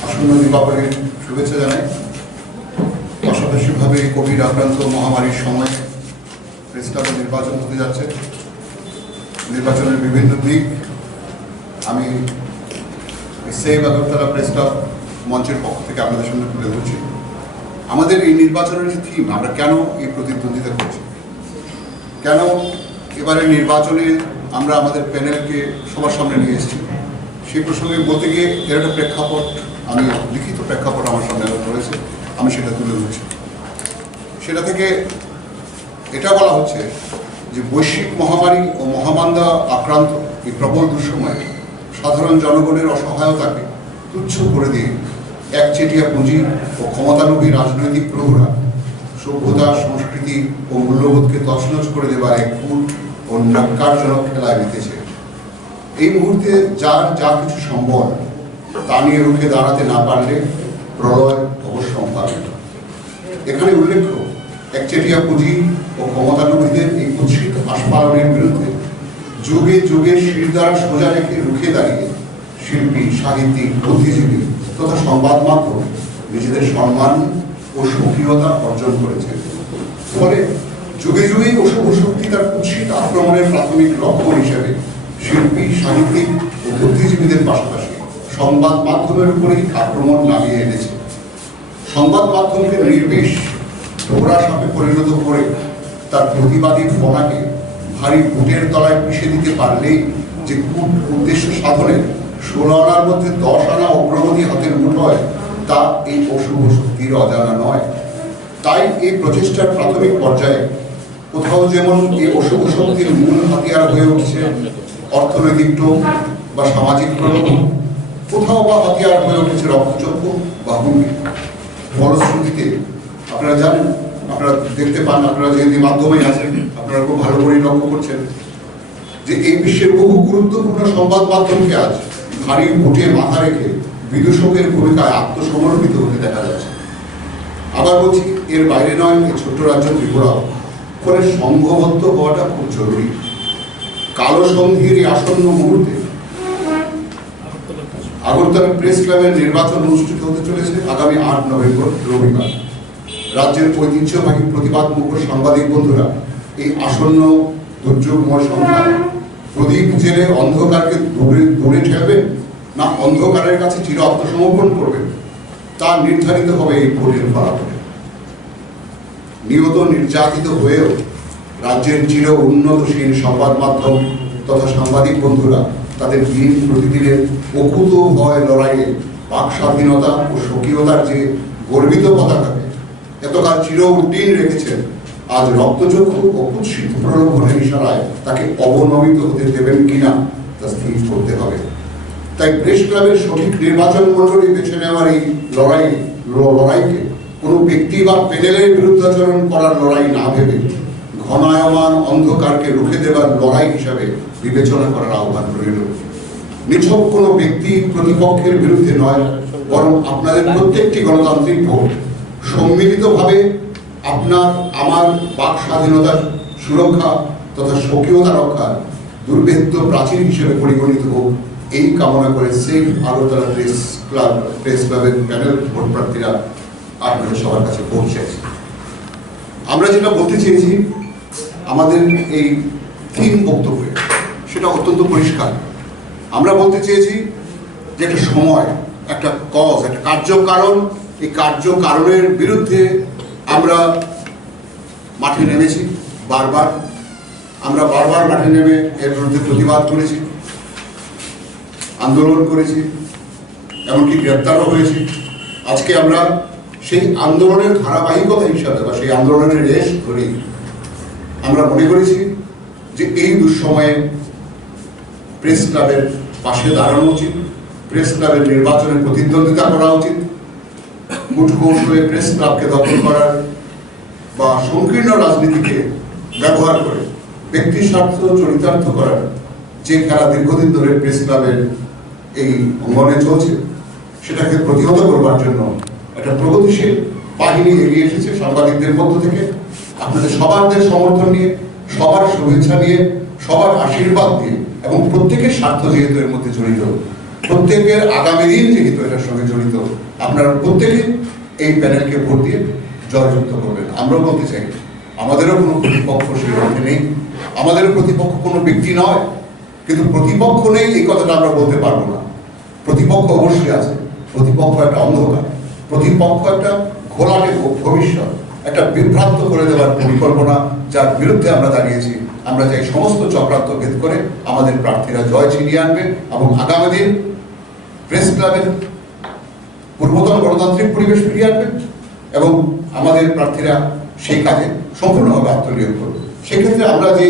আসন্ন দীপাবলির শুভেচ্ছা জানাই। অসাধারণভাবে কোভিড আক্রান্ত মহামারীর সময় প্রেস ক্লাবে নির্বাচন হতে যাচ্ছে। নির্বাচনের বিভিন্ন দিক আমি সেভ আগরতলা প্রেস ক্লাব মঞ্চের পক্ষ থেকে আপনাদের সামনে তুলে ধরছি। আমাদের এই নির্বাচনের যে থিম, আমরা কেন এই প্রতিদ্বন্দ্বিতা করছি, কেন এবারে নির্বাচনে আমরা আমাদের প্যানেলকে সবার সামনে নিয়ে এসেছি, সেই প্রসঙ্গে বলতে গিয়ে এর একটা প্রেক্ষাপট আমি লিখিত প্রেক্ষাপট আমার সামনে রয়েছে, আমি সেটা তুলে ধরছি। সেটা থেকে এটা বলা হচ্ছে যে বৈশ্বিক মহামারী ও মহামান্দা আক্রান্ত এই প্রবল দুঃসময়ে সাধারণ জনগণের অসহায়তাকে তুচ্ছ করে দিয়ে একচেটিয়া পুঁজি ও ক্ষমতালোভী রাজনৈতিক প্রভুরা সভ্যতা, সংস্কৃতি ও মূল্যবোধকে তছনছ করে দেবার এক কূট ও ন্যাক্কারজনক খেলায় মেতেছে। এই মুহূর্তে যার যা কিছু সম্বল তা নিয়ে রুখে দাঁড়াতে না পারলে প্রলয় অবশ্য অম্পাবিত। এখানে উল্লেখ্য একচেটিয়া পুঁজি ও ক্ষমতালোভীদের এই কুৎসিত আস্ফালনের বিরুদ্ধে যুগে যুগে শির দ্বারা সোজা রেখে রুখে দাঁড়িয়ে শিল্পী, সাহিত্যিক, বুদ্ধিজীবী তথা সংবাদ মাধ্যম নিজেদের সম্মান ও সক্রিয়তা অর্জন করেছে। ফলে যুগে যুগেই অশুভ শক্তি তার কুৎসিত আক্রমণের প্রাথমিক লক্ষ্য হিসেবে শিল্পী, সাহিত্যিক ও বুদ্ধিজীবীদের পাশাপাশি সংবাদ মাধ্যমের উপরেই আক্রমণ নামিয়ে এনেছে। সংবাদ মাধ্যমকে নির্বিষ ঠোকরা সাপে পরিণত করে তার প্রতিবাদী ফোনাকে ভারী বুটের তলায় পিষে দিতে পারলেই যে কূট উদ্দেশ্য সাধনে 16 আনার মধ্যে 10 আনা অগ্রগতি হাতের মুঠোয় তা এই অশুভ শক্তির অজানা নয়। তাই এই প্রচেষ্টার প্রাথমিক পর্যায়ে কোথাও যেমন এই অশুভ শক্তির মূল হাতিয়ার হয়ে উঠছে অর্থনৈতিক টোপ বা সামাজিক প্রলোভন, কোথাও বা হাতিয়ার হয়ে উঠেছে রক্তচক্ষু বা হুমকি। ফলশ্রুতিতে আপনারা জানেন, আপনারা দেখতে পান, আপনারা যেহেতু মাধ্যমে আছেন আপনারা খুব ভালো করে লক্ষ্য করছেন যে এই বিশ্বের বহু গুরুত্বপূর্ণ সংবাদ মাধ্যমকে আজ ভারী বুটে মাথা রেখে বিদূষকের ভূমিকায় আত্মসমর্পিত হতে দেখা যাচ্ছে। আবার বলছি, এর বাইরে নয়, এই ছোট্ট রাজ্য ত্রিপুরাও। ফলে সংঘবদ্ধ হওয়াটা খুব জরুরি। কালো সন্ধির এই আসন্ন মুহূর্তে আগরতলা প্রেস ক্লাবের নির্বাচন অনুষ্ঠিত হতে চলেছে আগামী 8 নভেম্বর রবিবার। রাজ্যের ঐতিহ্যবাহী প্রতিবাদ মুখর সাংবাদিক বন্ধুরা এই আসন্ন দুর্যোগময় সংখ্যায় প্রদীপ জেলে অন্ধকারকে দূরে ঠেলবেন না অন্ধকারের কাছে চির আত্মসমর্পণ করবেন তা নির্ধারিত হবে এই ভোটের ফলাফলে। নিয়ত নির্যাতিত হয়েও রাজ্যের চির উন্নতশীল সংবাদ মাধ্যম তথা সাংবাদিক বন্ধুরা তাদের দিন প্রতিদিনের অকুত ভয় লড়াইয়ে বাক স্বাধীনতা ও স্বকীয়তার যে গর্বিত পতাকাকে এতকাল চির উড্ডীন রেখেছেন, আজ রক্তচক্ষু ও কুৎসিত প্রলোভনের ইশারায় তাকে অবনমিত হতে দেবেন কিনা তা স্থির করতে হবে। তাই প্রেস ক্লাবের সঠিক নির্বাচন মণ্ডলী বেছে নেওয়ার এই লড়াইকে কোনো ব্যক্তি বা প্যানেলের বিরুদ্ধাচরণ করার লড়াই না ভেবে ঘনায়মান অন্ধকারকে রুখে দেবার লড়াই হিসাবে বিবেচনা করার আহ্বান রইল। নিছক কোনো ব্যক্তি প্রতিপক্ষের বিরুদ্ধে নয়, বরং আপনাদের প্রত্যেকটি গণতান্ত্রিক ভোট সম্মিলিতভাবে আপনার আমার বাক স্বাধীনতার সুরক্ষা তথা স্বকীয়তা রক্ষার দুর্ভেদ্য প্রাচীর হিসেবে পরিগণিত হোক, এই কামনা করে সেফ আগরতলা প্রেস ক্লাবের প্যানেল ভোট প্রার্থীরা আপনাদের সবার কাছে ভোট চাইছে। আমরা যেটা বলতে চেয়েছি আমাদের এই 3 বক্তব্যে, সেটা অত্যন্ত পরিষ্কার। আমরা বলতে চেয়েছি যে একটা সময়, একটা কজ, একটা কার্যকারণ, এই কার্যকারণের বিরুদ্ধে আমরা মাঠে নেমেছি বারবার। আমরা বারবার মাঠে নেমে এর বিরুদ্ধে প্রতিবাদ করেছি, আন্দোলন করেছি, এমনকি গ্রেপ্তারও হয়েছি। আজকে আমরা সেই আন্দোলনের ধারাবাহিকতা হিসাবে বা সেই আন্দোলনের রেশ ধরে আমরা মনে করেছি যে এই দুঃসময়ে প্রেস ক্লাবের পাশে দাঁড়ানো উচিত, প্রেস ক্লাবের নির্বাচনে প্রতিদ্বন্দ্বিতা করা উচিত। কূটকৌশলে প্রেস ক্লাবকে দখল করার বা সংকীর্ণ রাজনীতিকে ব্যবহার করে ব্যক্তি স্বার্থ চরিতার্থ করার যে খেলা দীর্ঘদিন ধরে প্রেস ক্লাবের এই অঙ্গনে চলছে, সেটাকে প্রতিহত করবার জন্য একটা প্রগতিশীল বাহিনী এগিয়ে এসেছে সাংবাদিকদের মধ্য থেকে। আপনাদের সবার সমর্থন নিয়ে, সবার শুভেচ্ছা নিয়ে, সবার আশীর্বাদ দিয়ে এবং প্রত্যেকের স্বার্থ যেহেতু এর মধ্যে জড়িত, প্রত্যেকের আগামী দিন যেহেতু এটার সঙ্গে জড়িত, আপনারা প্রত্যেকে এই প্যানেলকে ভোট দিয়ে জয়যুক্ত করবেন। আমরাও বলতে চাই আমাদেরও কোনো প্রতিপক্ষ সেই অর্থে নেই, আমাদের প্রতিপক্ষ কোনো ব্যক্তি নয়, কিন্তু প্রতিপক্ষ নেই এই কথাটা আমরা বলতে পারবো না। প্রতিপক্ষ অবশ্যই আছে। প্রতিপক্ষ একটা অন্ধকার, প্রতিপক্ষ একটা ঘোলাটে ভবিষ্যৎ, একটা বিভ্রান্ত করে দেওয়ার পরিকল্পনা, যার বিরুদ্ধে আমরা দাঁড়িয়েছি। আমরা চাই সমস্ত চক্রান্ত ভেদ করে আমাদের প্রার্থীরা জয় ছিনিয়ে আনবে এবং আগামী দিন প্রেস ক্লাবের পূর্বতন গণতান্ত্রিক পরিবেশ ফিরিয়ে আনবে এবং আমাদের প্রার্থীরা সেই কাজে সম্পূর্ণভাবে আত্মনিয়োগ করবে। সেক্ষেত্রে আমরা যে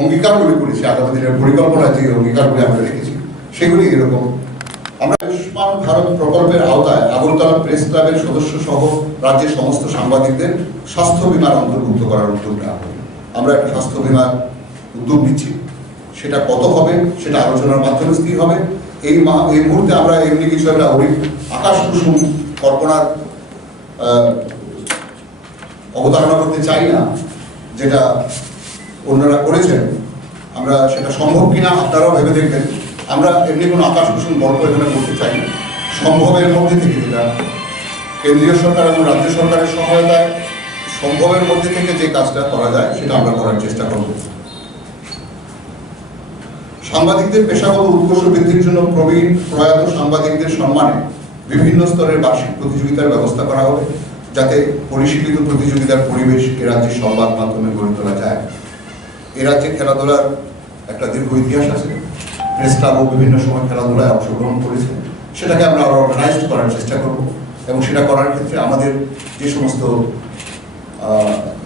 অঙ্গীকারগুলি করেছি, আগামী দিনের পরিকল্পনায় যে অঙ্গীকারগুলি আমরা রেখেছি সেগুলি এরকম। আমরা আয়ুষ্মান ভারত প্রকল্পের আওতায় আগরতলা প্রেস ক্লাবের সদস্য সহ রাজ্যের সমস্ত সাংবাদিকদের স্বাস্থ্য বীমার অন্তর্ভুক্ত করার উদ্যোগ নেওয়া হবে। আমরা একটা স্বাস্থ্য বীমার উদ্যোগ নিচ্ছি, সেটা কত হবে সেটা আলোচনার মাধ্যমে স্থির হবে। এই মুহূর্তে আমরা এমনি কিছু একটা আকাশ কুসুম কল্পনার অবতারণা করতে চাই না, যেটা অন্যরা করেছেন। আমরা সেটা সম্ভব কিনা আপনারাও ভেবে দেখবেন। আমরা এমনি কোনো আকাশ কুসুম গল্প এখানে করতে চাই না। সম্ভবের মধ্যে থেকে, যেটা কেন্দ্রীয় সরকার এবং রাজ্য সরকারের সহায়তায় সম্ভবের মধ্যে থেকে যে কাজটা করা যায় সেটা আমরা করার চেষ্টা করব। সাংবাদিকদের পেশাগত উৎকর্ষ বৃদ্ধির জন্য প্রবীণ প্রয়াত সাংবাদিকদের সম্মানে বিভিন্ন স্তরের বার্ষিক প্রতিযোগিতার ব্যবস্থা করা হবে, যাতে পরিশীলিত প্রতিযোগিতার পরিবেশ এ রাজ্যের সংবাদ মাধ্যমে গড়ে তোলা যায়। এ রাজ্যে খেলাধুলার একটা দীর্ঘ ইতিহাস আছে। প্রেস ক্লাবও বিভিন্ন সময় খেলাধুলায় অংশগ্রহণ করেছে। সেটাকে আমরা আরো অর্গানাইজড করার চেষ্টা করব এবং সেটা করার ক্ষেত্রে আমাদের যে সমস্ত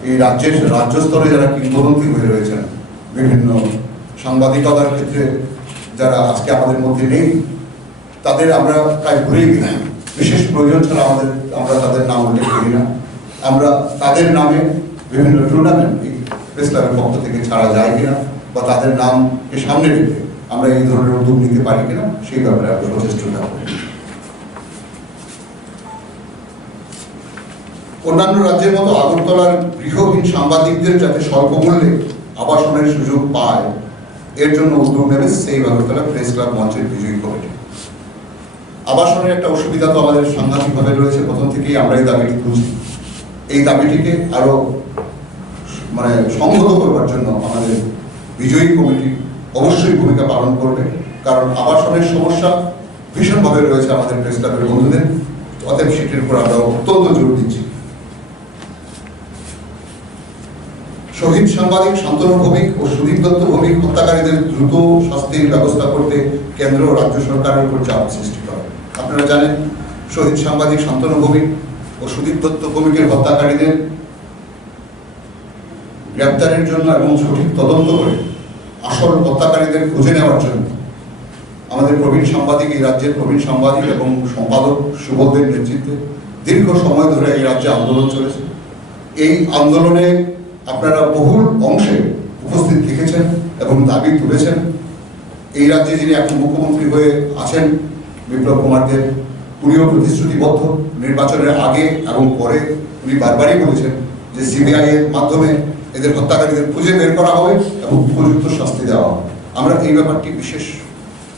এই রাজ্য স্তরে যারা কিংবদন্তি হয়ে রয়েছেন, বিভিন্ন সাংবাদিকতার ক্ষেত্রে যারা আজকে আমাদের মধ্যে নেই, তাদের আমরা প্রায় ভুলেই গেলাম। বিশেষ প্রয়োজন ছাড়া আমরা তাদের নাম উল্লেখ করি না। আমরা তাদের নামে বিভিন্ন টুর্নামেন্ট প্রেস ক্লাবের পক্ষ থেকে ছাড়া যায় কিনা, বা তাদের নামকে সামনে রেখে আমরা এই ধরনের উদ্যোগ নিতে পারি কিনা, সেই ব্যাপারে আমরা প্রচেষ্টা থাকবো। অন্যান্য রাজ্যের মতো আগরতলার গৃহহীন সাংবাদিকদের যাতে স্বল্প মূল্যে আবাসনের সুযোগ পায়, এর জন্য উদ্যোগ নেবে সেই আগরতলা প্রেস ক্লাব মঞ্চের বিজয়ী কমিটি। আবাসনের একটা অসুবিধা তো আমাদের সাংঘাতিকভাবে রয়েছে, প্রথম থেকেই আমরা এই দাবিটি তুলছি। এই দাবিটিকে আরো সংহত করবার জন্য আমাদের বিজয়ী কমিটি অবশ্যই ভূমিকা পালন করবে, কারণ আবাসনের সমস্যা ভীষণভাবে রয়েছে আমাদের প্রেস ক্লাবের বন্ধুদের। অতএব সেটির উপর আমরা অত্যন্ত জোর দিচ্ছি। শহীদ সাংবাদিক শান্তনু ভৌমিক ও সুদীপ দত্ত ভৌমিক হত্যাকারীদের দ্রুত শাস্তির ব্যবস্থা করতে কেন্দ্র ও রাজ্য সরকারের উপর চাপ সৃষ্টি করে। আপনারা জানেন, শহীদ সাংবাদিক শান্তনু ভৌমিক ও সুদীপ দত্ত ভৌমিকের হত্যাকারীদের গ্রেপ্তারের জন্য এবং সঠিক তদন্ত করে আসল হত্যাকারীদের খুঁজে নেওয়ার জন্য আমাদের প্রবীণ সাংবাদিক, এই রাজ্যের প্রবীণ সাংবাদিক এবং সম্পাদক সুবোধের নেতৃত্বে দীর্ঘ সময় ধরে এই রাজ্যে আন্দোলন চলেছে। এই আন্দোলনে আপনারা বহুল অংশে উপস্থিত থেকেছেন এবং দাবি তুলেছেন। এই রাজ্যে যিনি এখন মুখ্যমন্ত্রী হয়ে আছেন, বিপ্লব কুমার দেব, উনিও প্রতিশ্রুতিবদ্ধ। নির্বাচনের আগে এবং পরে উনি বারবারই বলেছেন যে সিবিআই এর মাধ্যমে এদের হত্যাকারীদের খুঁজে বের করা হবে এবং উপযুক্ত শাস্তি দেওয়া হবে। আমরা এই ব্যাপারটি বিশেষ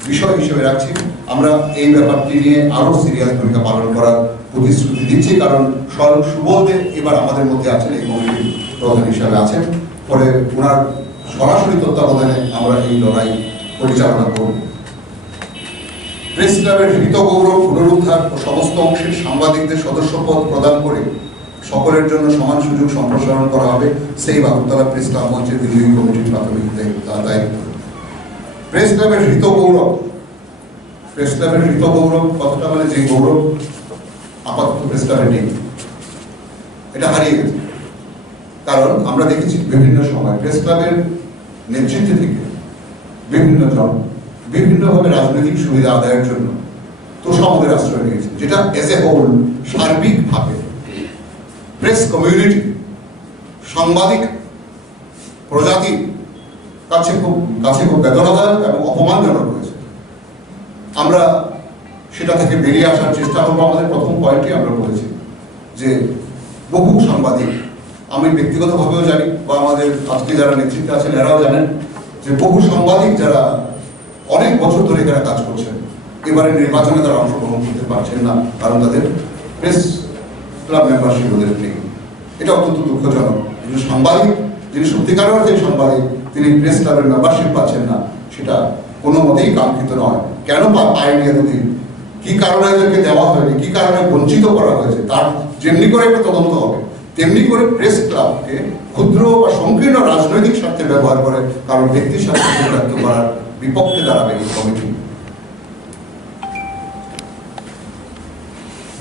বিষয় হিসেবে রাখছি। আমরা এই ব্যাপারটি নিয়ে আরো সিরিয়াস ভূমিকা পালন করার প্রতিশ্রুতি দিচ্ছি, কারণ স্বয়ং সুবোধে এবার আমাদের মধ্যে আছেন, এই কমিটির প্রধান হিসাবে আছেন। ফলে ওনার সরাসরি তত্ত্বাবধানে আমরা এই লড়াই পরিচালনা করব। প্রেস ক্লাবের হৃত গৌরব পুনরুদ্ধার ও সমস্ত অংশের সাংবাদিকদের সদস্যপদ প্রদান করে সকলের জন্য সমান সুযোগ সম্প্রসারণ করা হবে সেই আগরতলা প্রেস ক্লাব মঞ্চের বিজয়ী কমিটির প্রাথমিক দায়িত্ব। প্রেস ক্লাবের হৃত গৌরব, প্রেস ক্লাবের হৃত গৌরব কথাটা মানে যে গৌরব আপাতত প্রেস ক্লাবে নেই, এটা হারিয়ে গেছে। কারণ আমরা দেখেছি বিভিন্ন সময় প্রেস ক্লাবের নেতৃত্বে থেকে বিভিন্ন জন বিভিন্নভাবে রাজনৈতিক সুবিধা আদায়ের জন্য তোষামদের আশ্রয় নিয়েছে, যেটা এজ এ হোল সার্বিকভাবে প্রেস কমিউনিটি, সাংবাদিক প্রজাতির কাছে খুব বেদনাদায়ক এবং অপমানজনক হয়েছে। আমরা সেটা থেকে বেরিয়ে আসার চেষ্টা করবো। আমাদের প্রথম পয়েন্টে আমরা বলেছি যে বহু সাংবাদিক, আমি ব্যক্তিগতভাবেও জানি বা আমাদের আজকে যারা নেতৃত্বে আছেন এরাও জানেন যে বহু সাংবাদিক যারা অনেক বছর ধরে এখানে কাজ করছেন, এবারে নির্বাচনে তারা অংশগ্রহণ করতে পারছেন না, কারণ তাদের প্রেস ক্লাব মেম্বারশিপ ওদের নেই। এটা অত্যন্ত দুঃখজনক। কিন্তু সাংবাদিক যিনি সত্যিকার অর্থে সাংবাদিক, তিনি প্রেস ক্লাবের মেম্বারশিপ পাচ্ছেন না, সেটা কোনো মতেই কাঙ্ক্ষিত নয়। কেন পায়নি এতদিন, কি কারণে এদেরকে দেওয়া হয়নি, কি কারণে বঞ্চিত করা হয়েছে, তার যেমনি করে একটা তদন্ত হবে, তেমনি করে প্রেস ক্লাবকে ক্ষুদ্র বা সংকীর্ণ রাজনৈতিক স্বার্থে ব্যবহার করে কারণ ব্যক্তির স্বার্থে চরিতার্থ করার বিপক্ষে দাঁড়াবে এই কমিটি।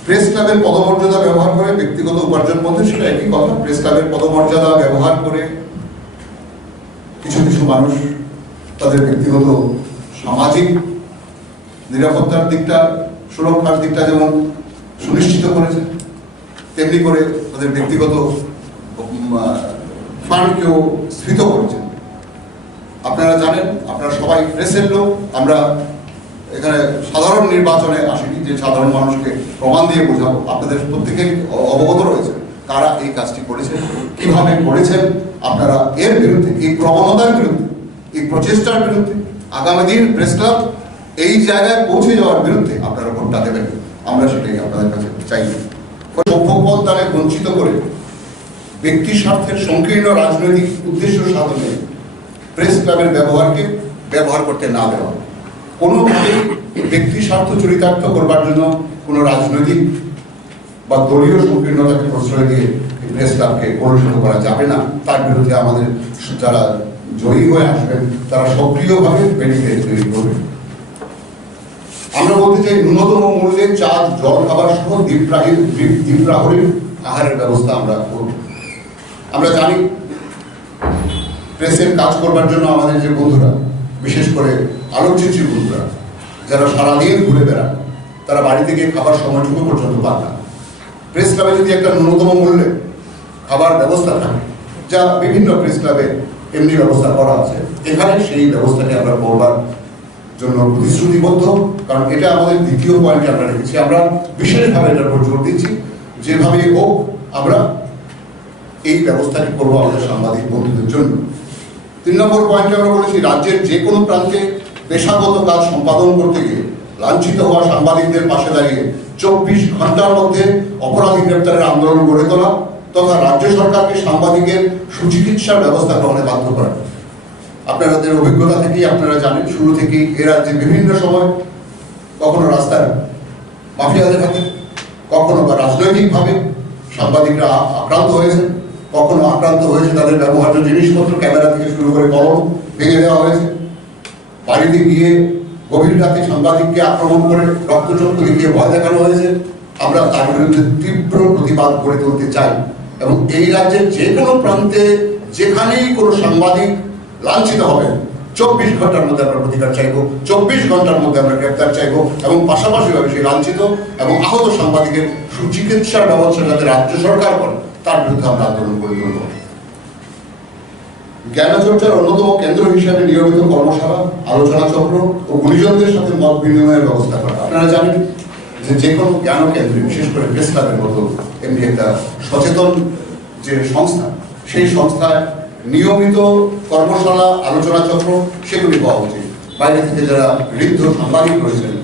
প্রেস ক্লাবের পদমর্যাদা ব্যবহার করে ব্যক্তিগত উপার্জন মধ্যে সেটা একই কথা। প্রেস ক্লাবের পদমর্যাদা ব্যবহার করে কিছু কিছু মানুষ তাদের ব্যক্তিগত সামাজিক নিরাপত্তার দিকটা, সুরক্ষার দিকটা যেমন সুনিশ্চিত করেছে, তেমনি করে তাদের ব্যক্তিগত ফান্ডকেও স্ফীত করেছেন। আপনারা জানেন, আপনারা সবাই প্রেসের লোক। আমরা এখানে সাধারণ নির্বাচনে আসেনি যে সাধারণ মানুষকে প্রমাণ দিয়ে বোঝাবো। আপনাদের প্রত্যেকেই অবগত রয়েছে কারা এই কাজটি করেছেন, কিভাবে করেছেন। আপনারা এর বিরুদ্ধে, এই প্রবণতার বিরুদ্ধে, এই প্রচেষ্টার বিরুদ্ধে আগামী দিন প্রেস ক্লাব এই জায়গায় পৌঁছে যাওয়ার বিরুদ্ধে আপনারা ভোটটা দেবেন। আমরা সেটাই আপনাদের কাছে চাই। সভ্যপদ দ্বারা বঞ্চিত করে ব্যক্তি স্বার্থের সংকীর্ণ রাজনৈতিক উদ্দেশ্য সাধনে প্রেস ক্লাবের ব্যবহারকে ব্যবহার করতে না দেওয়া, কোনোভাবেই ব্যক্তি স্বার্থ চরিতার্থ করবার জন্য কোনো রাজনৈতিক বা দলীয় সংকীর্ণতাকে প্রশ্রয় দিয়ে প্রেস ক্লাবকে কলুষিত করা যাবে না। তার বিরুদ্ধে আমাদের যারা জয়ী হয়ে আসবেন তারা সক্রিয়ভাবে ব্যারিকেড তৈরি করবেন। আমরা বলতে চাই, ন্যূনতম মূল্যে চাল, জল, খাবার সহ দ্বীপ্রাহরীর আহারের ব্যবস্থা আমরা করব। আমরা জানি প্রেসের কাজ করবার জন্য আমাদের যে বন্ধুরা, বিশেষ করে আলোকচিত্রী বন্ধুরা যারা সারাদিন ঘুরে বেড়ান, তারা বাড়ি থেকে খাবার সময়টুকু পর্যন্ত পান না। প্রেস ক্লাবে যদি একটা ন্যূনতম মূল্যে খাবার ব্যবস্থা থাকে, যা বিভিন্ন প্রেস ক্লাবে এমনি ব্যবস্থা করা আছে, এখানে সেই ব্যবস্থাকে আমরা করবার জন্য প্রতিশ্রুতিবদ্ধ। কারণ এটা আমাদের দ্বিতীয় পয়েন্টে আমরা রেখেছি। আমরা বিশেষভাবে এটার উপর জোর দিচ্ছি, যেভাবেই হোক আমরা এই ব্যবস্থাটি করবো আমাদের সাংবাদিক বন্ধুদের জন্য। 3 নম্বর পয়েন্টে আমরা বলেছি, রাজ্যের যে কোনো প্রান্তে পেশাগত কাজ সম্পাদন করতে গিয়ে লাঞ্ছিত হওয়া সাংবাদিকদের পাশে দাঁড়িয়ে 24 ঘন্টার মধ্যে অপরাধী গ্রেপ্তারের আন্দোলন গড়ে তোলা তথা রাজ্য সরকারকে সাংবাদিকের সুচিকিৎসার ব্যবস্থা গ্রহণে বাধ্য করা। আপনাদের অভিজ্ঞতা থেকেই আপনারা জানেন, শুরু থেকেই এ রাজ্যে বিভিন্ন সময় কখনো রাস্তায় মাফিয়াদের হাতে, কখনো বা রাজনৈতিকভাবে সাংবাদিকরা আক্রান্ত হয়েছে, কখনো আক্রান্ত হয়েছে তাদের ব্যবহার্য জিনিসপত্র, ক্যামেরা থেকে শুরু করে কলম ভেঙে দেওয়া হয়েছে। বাড়িতে গিয়ে গভীর রাতে সাংবাদিককে আক্রমণ করে রক্তচক্ষু দেখিয়ে ভয় দেখানো হয়েছে। আমরা তার বিরুদ্ধে তীব্র প্রতিবাদ গড়ে তুলতে চাই এবং এই রাজ্যের যে কোনো প্রান্তে যেখানেই কোনো সাংবাদিক লাঞ্ছিত হবেন, 24 ঘন্টার মধ্যে আমরা প্রতিকার চাইবো, 24 ঘন্টার মধ্যে আমরা গ্রেপ্তার চাইবো এবং পাশাপাশিভাবে সেই লাঞ্ছিত এবং আহত সাংবাদিকের সুচিকিৎসার ব্যবস্থা যাতে রাজ্য সরকার করে তার বিরুদ্ধে আমরা আন্দোলন গড়ে তুলব। জ্ঞানচর্চার অন্যতম কেন্দ্র হিসাবে নিয়মিত কর্মশালা, আলোচনা চক্র ও গুণীজনদের সাথে মত বিনিময়ের ব্যবস্থা করা। আপনারা জানেন যে কোনো জ্ঞান কেন্দ্রে, বিশেষ করে প্রেস ক্লাবের মতো এমনি একটা সচেতন যে সংস্থা, সেই সংস্থায় নিয়মিত কর্মশালা, আলোচনা চক্র সেগুলি পাওয়া উচিত। বাইরে থেকে যারা ঋদ্ধ সাংবাদিক রয়েছেন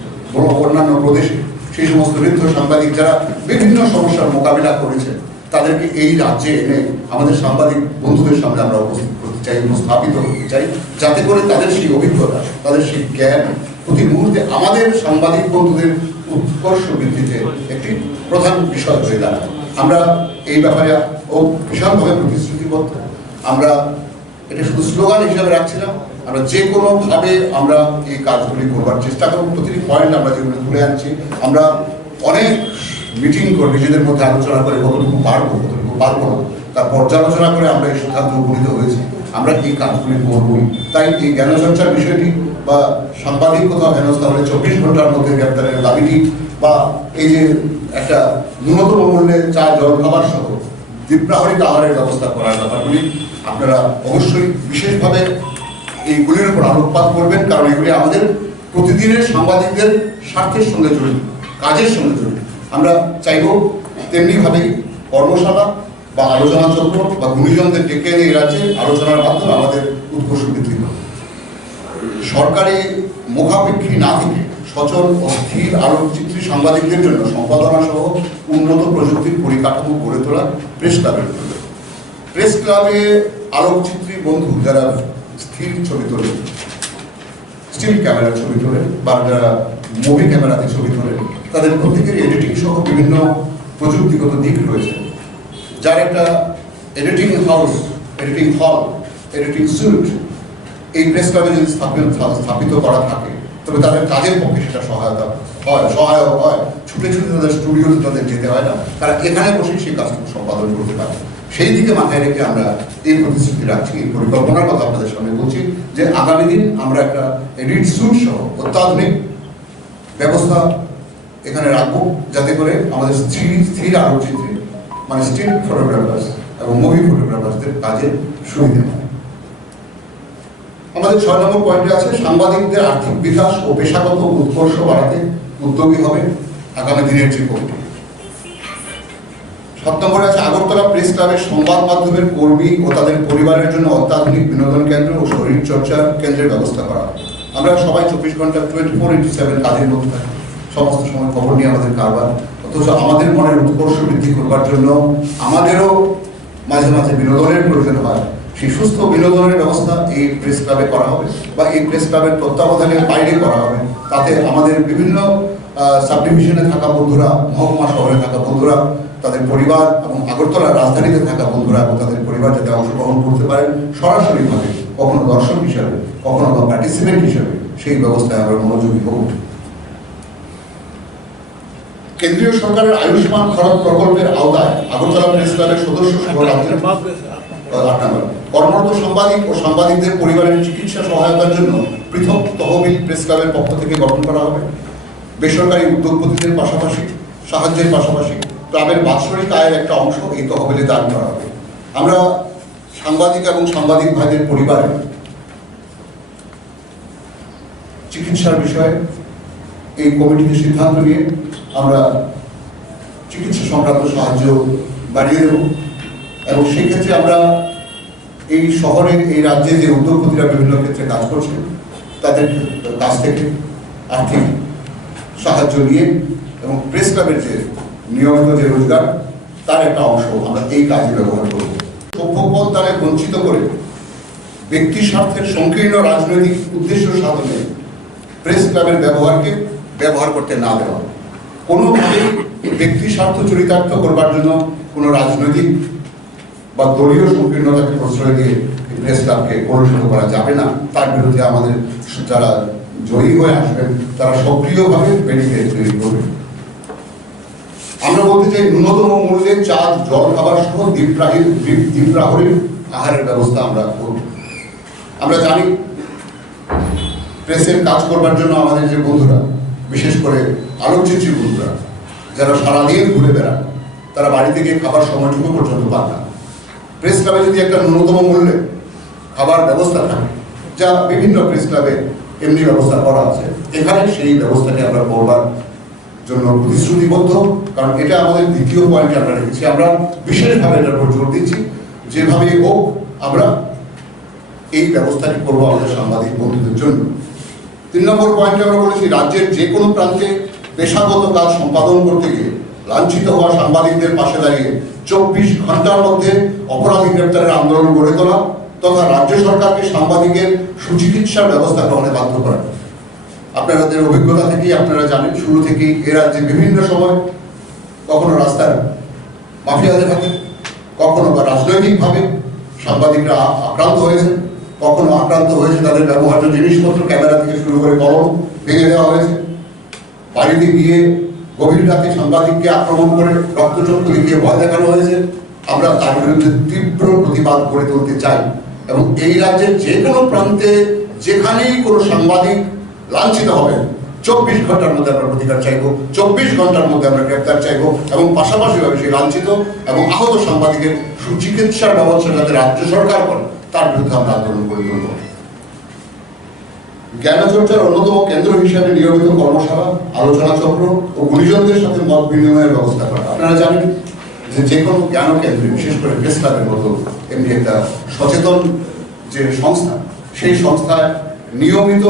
অন্যান্য প্রদেশে, সেই সমস্ত ঋদ্ধ সাংবাদিক যারা বিভিন্ন সমস্যার মোকাবিলা করেছেন, তাদেরকে এই রাজ্যে এনে আমাদের সাংবাদিক বন্ধুদের সামনে আমরা উপস্থিত করতে চাই, উপস্থাপিত করতে চাই, যাতে করে তাদের সেই অভিজ্ঞতা, তাদের সেই জ্ঞান প্রতি মুহূর্তে আমাদের সাংবাদিক বন্ধুদের উৎকর্ষ বৃদ্ধিতে একটি প্রধান বিষয় হয়ে দাঁড়ায়। আমরা এই ব্যাপারে ভীষণভাবে প্রতিশ্রুতিবদ্ধ। আমরা এটা শুধু স্লোগান হিসাবে রাখছিলাম, আমরা যে কোনোভাবে আমরা এই কাজগুলি করবার চেষ্টা করব। প্রতিটি পয়েন্ট আমরা যেগুলো তুলে আনছি, আমরা অনেক মিটিং করে নিজেদের মধ্যে আলোচনা করে কতটুকু পারবো, কতটুকু পারবো না, তার পর্যালোচনা করে আমরা এই সিদ্ধান্ত উপনীত হয়েছি আমরা এই কাজগুলি করবই। তাই এই জ্ঞানচর্চার বিষয়টি বা সাংবাদিক কোথাও হেনস্থা হলে 24 ঘন্টার মধ্যে গ্রেপ্তারের দাবিটি, বা এই যে একটা ন্যূনতম মূল্যে চা, জল, খাবার সহ দ্বীপ্রাহরিক আহারের ব্যবস্থা করার ব্যাপারগুলি আপনারা অবশ্যই বিশেষভাবে এইগুলির উপর আলোকপাত করবেন, কারণ এগুলি আমাদের প্রতিদিনের সাংবাদিকদের স্বার্থের সঙ্গে জড়িত, কাজের সঙ্গে জড়িত। আমরা চাইব তেমনিভাবেই কর্মশালা বা আলোচনা চক্র বা গুণীজনদের ডেকে এনে এই রাজ্যে আলোচনার মাধ্যমে আমাদের উৎকর্ষ বৃদ্ধি করব। সরকারি মুখাপেক্ষী না থেকে সচল ও স্থির আলোকচিত্রী সাংবাদিকদের জন্য সম্পাদনা সহ উন্নত প্রযুক্তির পরিকাঠামো গড়ে তোলা প্রেস ক্লাবের জন্য। প্রেস ক্লাবে আলোকচিত্রী বন্ধু যারা স্থির ছবি তোলে, স্টিল ক্যামেরার ছবি তোলে বা যারা মুভি ক্যামেরাতে ছবি তোলে, তাদের প্রত্যেকের এডিটিং সহ বিভিন্ন প্রযুক্তিগত দিক রয়েছে। যার একটা এডিটিং হাউস, এডিটিং হল, এডিটিং স্যুট এই প্রেস ক্লাবে যদি স্থাপিত করা থাকে, তবে তাদের কাজের পক্ষে সেটা সহায়তা হয়, সহায়ক হয়, ছুটে ছুটে তাদের স্টুডিওতে তাদের যেতে হয় না, তারা এখানে বসে সেই কাজটুকু সম্পাদন করতে পারে। সেই দিকে মাথায় রেখে আমরা এই প্রতিশ্রুতি রাখছি, এই পরিকল্পনার কথা আপনাদের সামনে বলছি যে আগামী দিন আমরা একটা এডিট স্যুট সহ অত্যাধুনিক ব্যবস্থা এখানে রাখবো, যাতে করে আমাদের স্থির আলোকচিত্রে মানে স্টিল ফটোগ্রাফার্স এবং মুভি ফটোগ্রাফার্সদের কাজের সুবিধা হয়। আমাদের 6 নম্বর পয়েন্টে আছে সাংবাদিকদের আর্থিক বিকাশ ও পেশাগত উৎকর্ষ বাড়াতে উদ্যোগী হবে আগামী দিনের যে কমিটি। 7 নম্বরে আছে আগরতলা প্রেস ক্লাবের সংবাদ মাধ্যমের কর্মী ও তাদের পরিবারের জন্য অত্যাধুনিক বিনোদন কেন্দ্র ও শরীর চর্চার কেন্দ্রের ব্যবস্থা করা। আমরা সবাই 24 ঘন্টা 24/7 কাজের মধ্যে থাকি, সমস্ত সময় খবর নিয়ে আমাদের কারবার, অথচ আমাদের মনের উৎকর্ষ বৃদ্ধি করবার জন্য আমাদেরও মাঝে মাঝে বিনোদনের প্রয়োজন হয়। সেই সুস্থ বিনোদনের ব্যবস্থা এই প্রেস ক্লাবে করা হবে বা এই প্রেস ক্লাবের তত্ত্বাবধানের বাইরে করা হবে। তাতে আমাদের বিভিন্ন সাব ডিভিশনে থাকা বন্ধুরা, মহকুমা শহরে থাকা বন্ধুরা, তাদের পরিবার এবং আগরতলার রাজধানীতে থাকা বন্ধুরা এবং তাদের পরিবার যাতে অংশগ্রহণ করতে পারেন সরাসরিভাবে, কখনো দর্শক হিসাবে, কখনো বা পার্টিসিপেন্ট হিসাবে, সেই ব্যবস্থায় আমরা মনোযোগী হব। কেন্দ্রীয় সরকারের আয়ুষ্মান ভারত প্রকল্পের আওতায় আগরতলা প্রেস ক্লাবের সদস্য সহ রাজ্যের 8 নম্বর কর্মরত সাংবাদিক ও সাংবাদিকদের পরিবারের চিকিৎসা সহায়তার জন্য পৃথক তহবিল প্রেস ক্লাবের পক্ষ থেকে গঠন করা হবে। বেসরকারি উদ্যোগপতিদের পাশাপাশি সাহায্যের পাশাপাশি ক্লাবের বাৎসরিক আয়ের একটা অংশ এই তহবিলে দান করা হবে। আমরা সাংবাদিক এবং সাংবাদিক ভাইদের পরিবারে চিকিৎসার বিষয়ে এই কমিটিতে সিদ্ধান্ত নিয়ে আমরা চিকিৎসা সংক্রান্ত সাহায্য বাড়িয়ে দেব এবং সেই ক্ষেত্রে আমরা এই শহরে, এই রাজ্যে যে উদ্যোগপতিরা বিভিন্ন ক্ষেত্রে কাজ করছেন তাদের কাছ থেকে আর্থিক সাহায্য নিয়ে এবং প্রেস ক্লাবের যে নিয়মিত যে রোজগার তার একটা অংশ আমরা এই কাজে ব্যবহার করব। সভ্যপদ দ্বারা বঞ্চিত করে ব্যক্তি স্বার্থের সংকীর্ণ রাজনৈতিক উদ্দেশ্য সাধনে প্রেস ক্লাবের ব্যবহার করতে না দেওয়া, কোনোভাবেই ব্যক্তি স্বার্থ চরিতার্থ করবার জন্য কোনো রাজনৈতিক বা দলীয় সংকীর্ণতাকে প্রশ্রয় দিয়ে প্রেস ক্লাবকে কলুষিত করা যাবে না। তার বিরুদ্ধে আমাদের যারা জয়ী হয়ে আসবেন তারা সক্রিয়ভাবে ব্যারিকেড তৈরি করবেন। আমরা বলতে চাই ন্যূনতম মূল্যে চাল, জল খাবার সহ দ্বীপ্রাহরীর আহারের ব্যবস্থা আমরা করব। আমরা জানি প্রেসের কাজ করবার জন্য আমাদের যে বন্ধুরা, বিশেষ করে আলোকচিত্রী বন্ধুরা যারা সারাদিন ঘুরে বেড়ান, তারা বাড়ি থেকে খাবার সময়টুকু পর্যন্ত পান না। প্রেস ক্লাবে যদি একটা ন্যূনতম মূল্যে খাবার ব্যবস্থা থাকে, যা বিভিন্ন প্রেস ক্লাবে এমনি ব্যবস্থা করা আছে, এখানে সেই ব্যবস্থাকে আমরা করবার জন্য প্রতিশ্রুতিবদ্ধ। কারণ এটা আমাদের দ্বিতীয় পয়েন্টে আমরা রেখেছি, আমরা বিশেষভাবে এটার উপর জোর দিচ্ছি, যেভাবেই হোক আমরা এই ব্যবস্থাটি করবো আমাদের সাংবাদিক বন্ধুদের জন্য। 3 নম্বর পয়েন্টে আমরা বলেছি রাজ্যের যে কোনো প্রান্তে পেশাগত কাজ সম্পাদন করতে গিয়ে লাঞ্ছিত হওয়া সাংবাদিকদের পাশে দাঁড়িয়ে 24 ঘন্টার মধ্যে অপরাধী গ্রেপ্তারের আন্দোলন গড়ে তোলা তথা রাজ্য সরকারকে সাংবাদিকের সুচিকিৎসার ব্যবস্থা গ্রহণে বাধ্য করা। আপনাদের অভিজ্ঞতা থেকেই আপনারা জানেন, শুরু থেকেই এ রাজ্যে বিভিন্ন সময় কখনো রাস্তার মাফিয়াদের হাতে, কখনো বা রাজনৈতিকভাবে সাংবাদিকরা আক্রান্ত হয়েছে, কখনো আক্রান্ত হয়েছে তাদের ব্যবহার্য জিনিসপত্র, ক্যামেরা থেকে শুরু করে কলম ভেঙে দেওয়া হয়েছে। বাড়িতে গিয়ে গভীর রাতে সাংবাদিককে আক্রমণ করে রক্তচক্ষু দেখিয়ে ভয় দেখানো হয়েছে। আমরা তার বিরুদ্ধে তীব্র প্রতিবাদ গড়ে তুলতে চাই এবং এই রাজ্যের যে কোনো প্রান্তে যেখানেই কোনো সাংবাদিক লাঞ্ছিত হবে 24 ঘন্টার মধ্যে আমরা প্রতিকার চাইবো, 24 ঘন্টার মধ্যে আমরা গ্রেপ্তার চাইবো এবং পাশাপাশিভাবে সেই লাঞ্ছিত এবং আহত সাংবাদিকের সুচিকিৎসার ব্যবস্থা যাতে রাজ্য সরকার করে তার বিরুদ্ধে আমরা আন্দোলন গড়ে তুলব। জ্ঞানচর্চার অন্যতম কেন্দ্র হিসাবে নিয়মিত কর্মশালা, আলোচনা চক্র ও গুণীজনদের সাথে মত বিনিময়ের ব্যবস্থা করা। আপনারা জানেন যে কোনো জ্ঞান কেন্দ্রে, বিশেষ করে প্রেস ক্লাবের মতো এমনি একটা সচেতন যে সংস্থা, সেই সংস্থায় নিয়মিত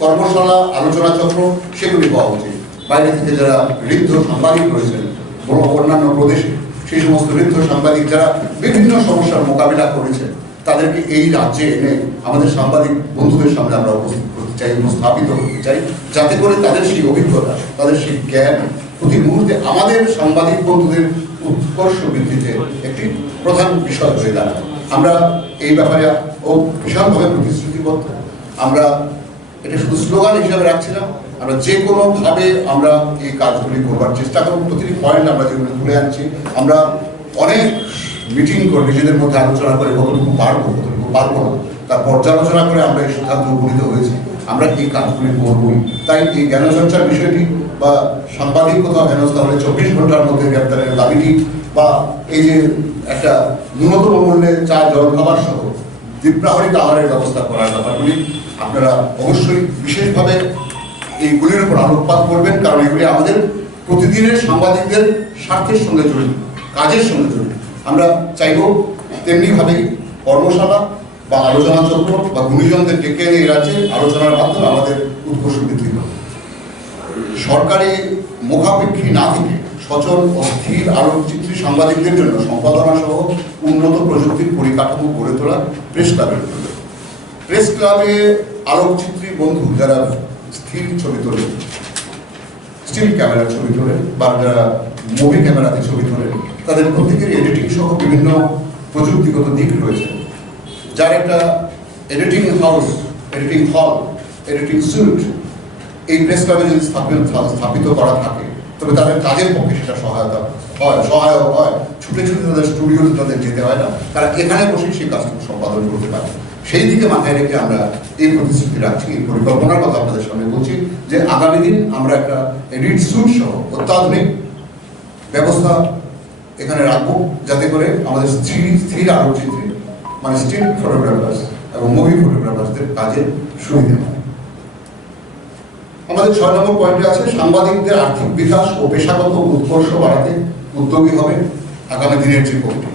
কর্মশালা, আলোচনা চক্র সেগুলি পাওয়া উচিত। বাইরে থেকে যারা ঋদ্ধ সাংবাদিক রয়েছেন অন্যান্য প্রদেশে, সেই সমস্ত ঋদ্ধ সাংবাদিক যারা বিভিন্ন সমস্যার মোকাবিলা করেছেন, তাদেরকে এই রাজ্যে এনে আমাদের সাংবাদিক বন্ধুদের সামনে আমরা উপস্থিত করতে চাই, উপস্থাপিত করতে চাই, যাতে করে তাদের সেই অভিজ্ঞতা, তাদের সেই জ্ঞান প্রতি মুহূর্তে আমাদের সাংবাদিক বন্ধুদের উৎকর্ষ বৃদ্ধিতে একটি প্রধান বিষয় হয়ে দাঁড়ায়। আমরা এই ব্যাপারে বিশালভাবে প্রতিশ্রুতিবদ্ধ। আমরা এটা শুধু স্লোগান হিসাবে রাখছি না, আমরা যে কোনোভাবে আমরা এই কাজগুলি করবার চেষ্টা করব। প্রতিটি পয়েন্ট আমরা যেগুলো তুলে আনছি, আমরা অনেক মিটিং করে নিজেদের মধ্যে আলোচনা করে কতটুকু পারবো কতটুকু পারবো না তার পর্যালোচনা করে আমরা এই সিদ্ধান্ত উপনীত হয়েছি আমরা এই কাজগুলি করবই। তাই এই জ্ঞানচর্চার বিষয়টি বা সাংবাদিকতা হেনস্থা হলে 24 ঘন্টার মধ্যে গ্রেপ্তারের দাবিটি বা এই যে একটা ন্যূনতম মূল্যে চা জল খাবার সহ দ্বীপ্রাহরিক আহারের ব্যবস্থা করার ব্যাপারগুলি আপনারা অবশ্যই বিশেষভাবে এইগুলির উপর আলোকপাত করবেন, কারণ এগুলি আমাদের প্রতিদিনের সাংবাদিকদের স্বার্থের সঙ্গে জড়িত, কাজের সঙ্গে জড়িত। আমরা চাইব তেমনিভাবেই কর্মশালা বা আলোচনা চক্র বা গুণীজনদের ডেকে এনে এই রাজ্যে আলোচনার মাধ্যমে আমাদের উৎকর্ষ বৃদ্ধি হবে। সরকারি মুখাপেক্ষী না থেকে সচল ও স্থির আলোকচিত্রী সাংবাদিকদের জন্য সম্পাদনা সহ উন্নত প্রযুক্তির পরিকাঠামো গড়ে তোলা প্রেস ক্লাবের জন্য। প্রেস ক্লাবে আলোকচিত্রী বন্ধু যারা স্থির ছবি তোলে, স্টিল ক্যামেরার ছবি তোলে বা যারা মুভি ক্যামেরাতে ছবি তোলে, তাদের প্রত্যেকের এডিটিং সহ বিভিন্ন প্রযুক্তিগত দিক রয়েছে। যার একটা এডিটিং হাউস, এডিটিং হল, এডিটিং স্যুট এই প্রেস ক্লাবে যদি স্থাপিত করা থাকে তবে তাদের কাজের পক্ষে সেটা সহায়ক হয়। ছুটে ছুটে তাদের স্টুডিওতে তাদের যেতে হয় না, তারা এখানে বসে সেই কাজটুকু সম্পাদন করতে পারে। সেই দিকে মাথায় রেখে আমরা এই প্রতিশ্রুতি রাখছি, এই পরিকল্পনার কথা আপনাদের সামনে বলছি যে আগামী দিন আমরা একটা এডিট স্যুট সহ অত্যাধুনিক ব্যবস্থা এখানে রাখবো, যাতে করে আমাদের স্থির আলোকচিত্রী মানে স্টিল ফটোগ্রাফার্স এবং মুভি ফটোগ্রাফার্সদের কাজের সুবিধা হয়। আমাদের 6 নম্বর পয়েন্টে আছে সাংবাদিকদের আর্থিক বিকাশ ও পেশাগত উৎকর্ষ বাড়াতে উদ্যোগী হবে আগামী দিনের যে কমিটি।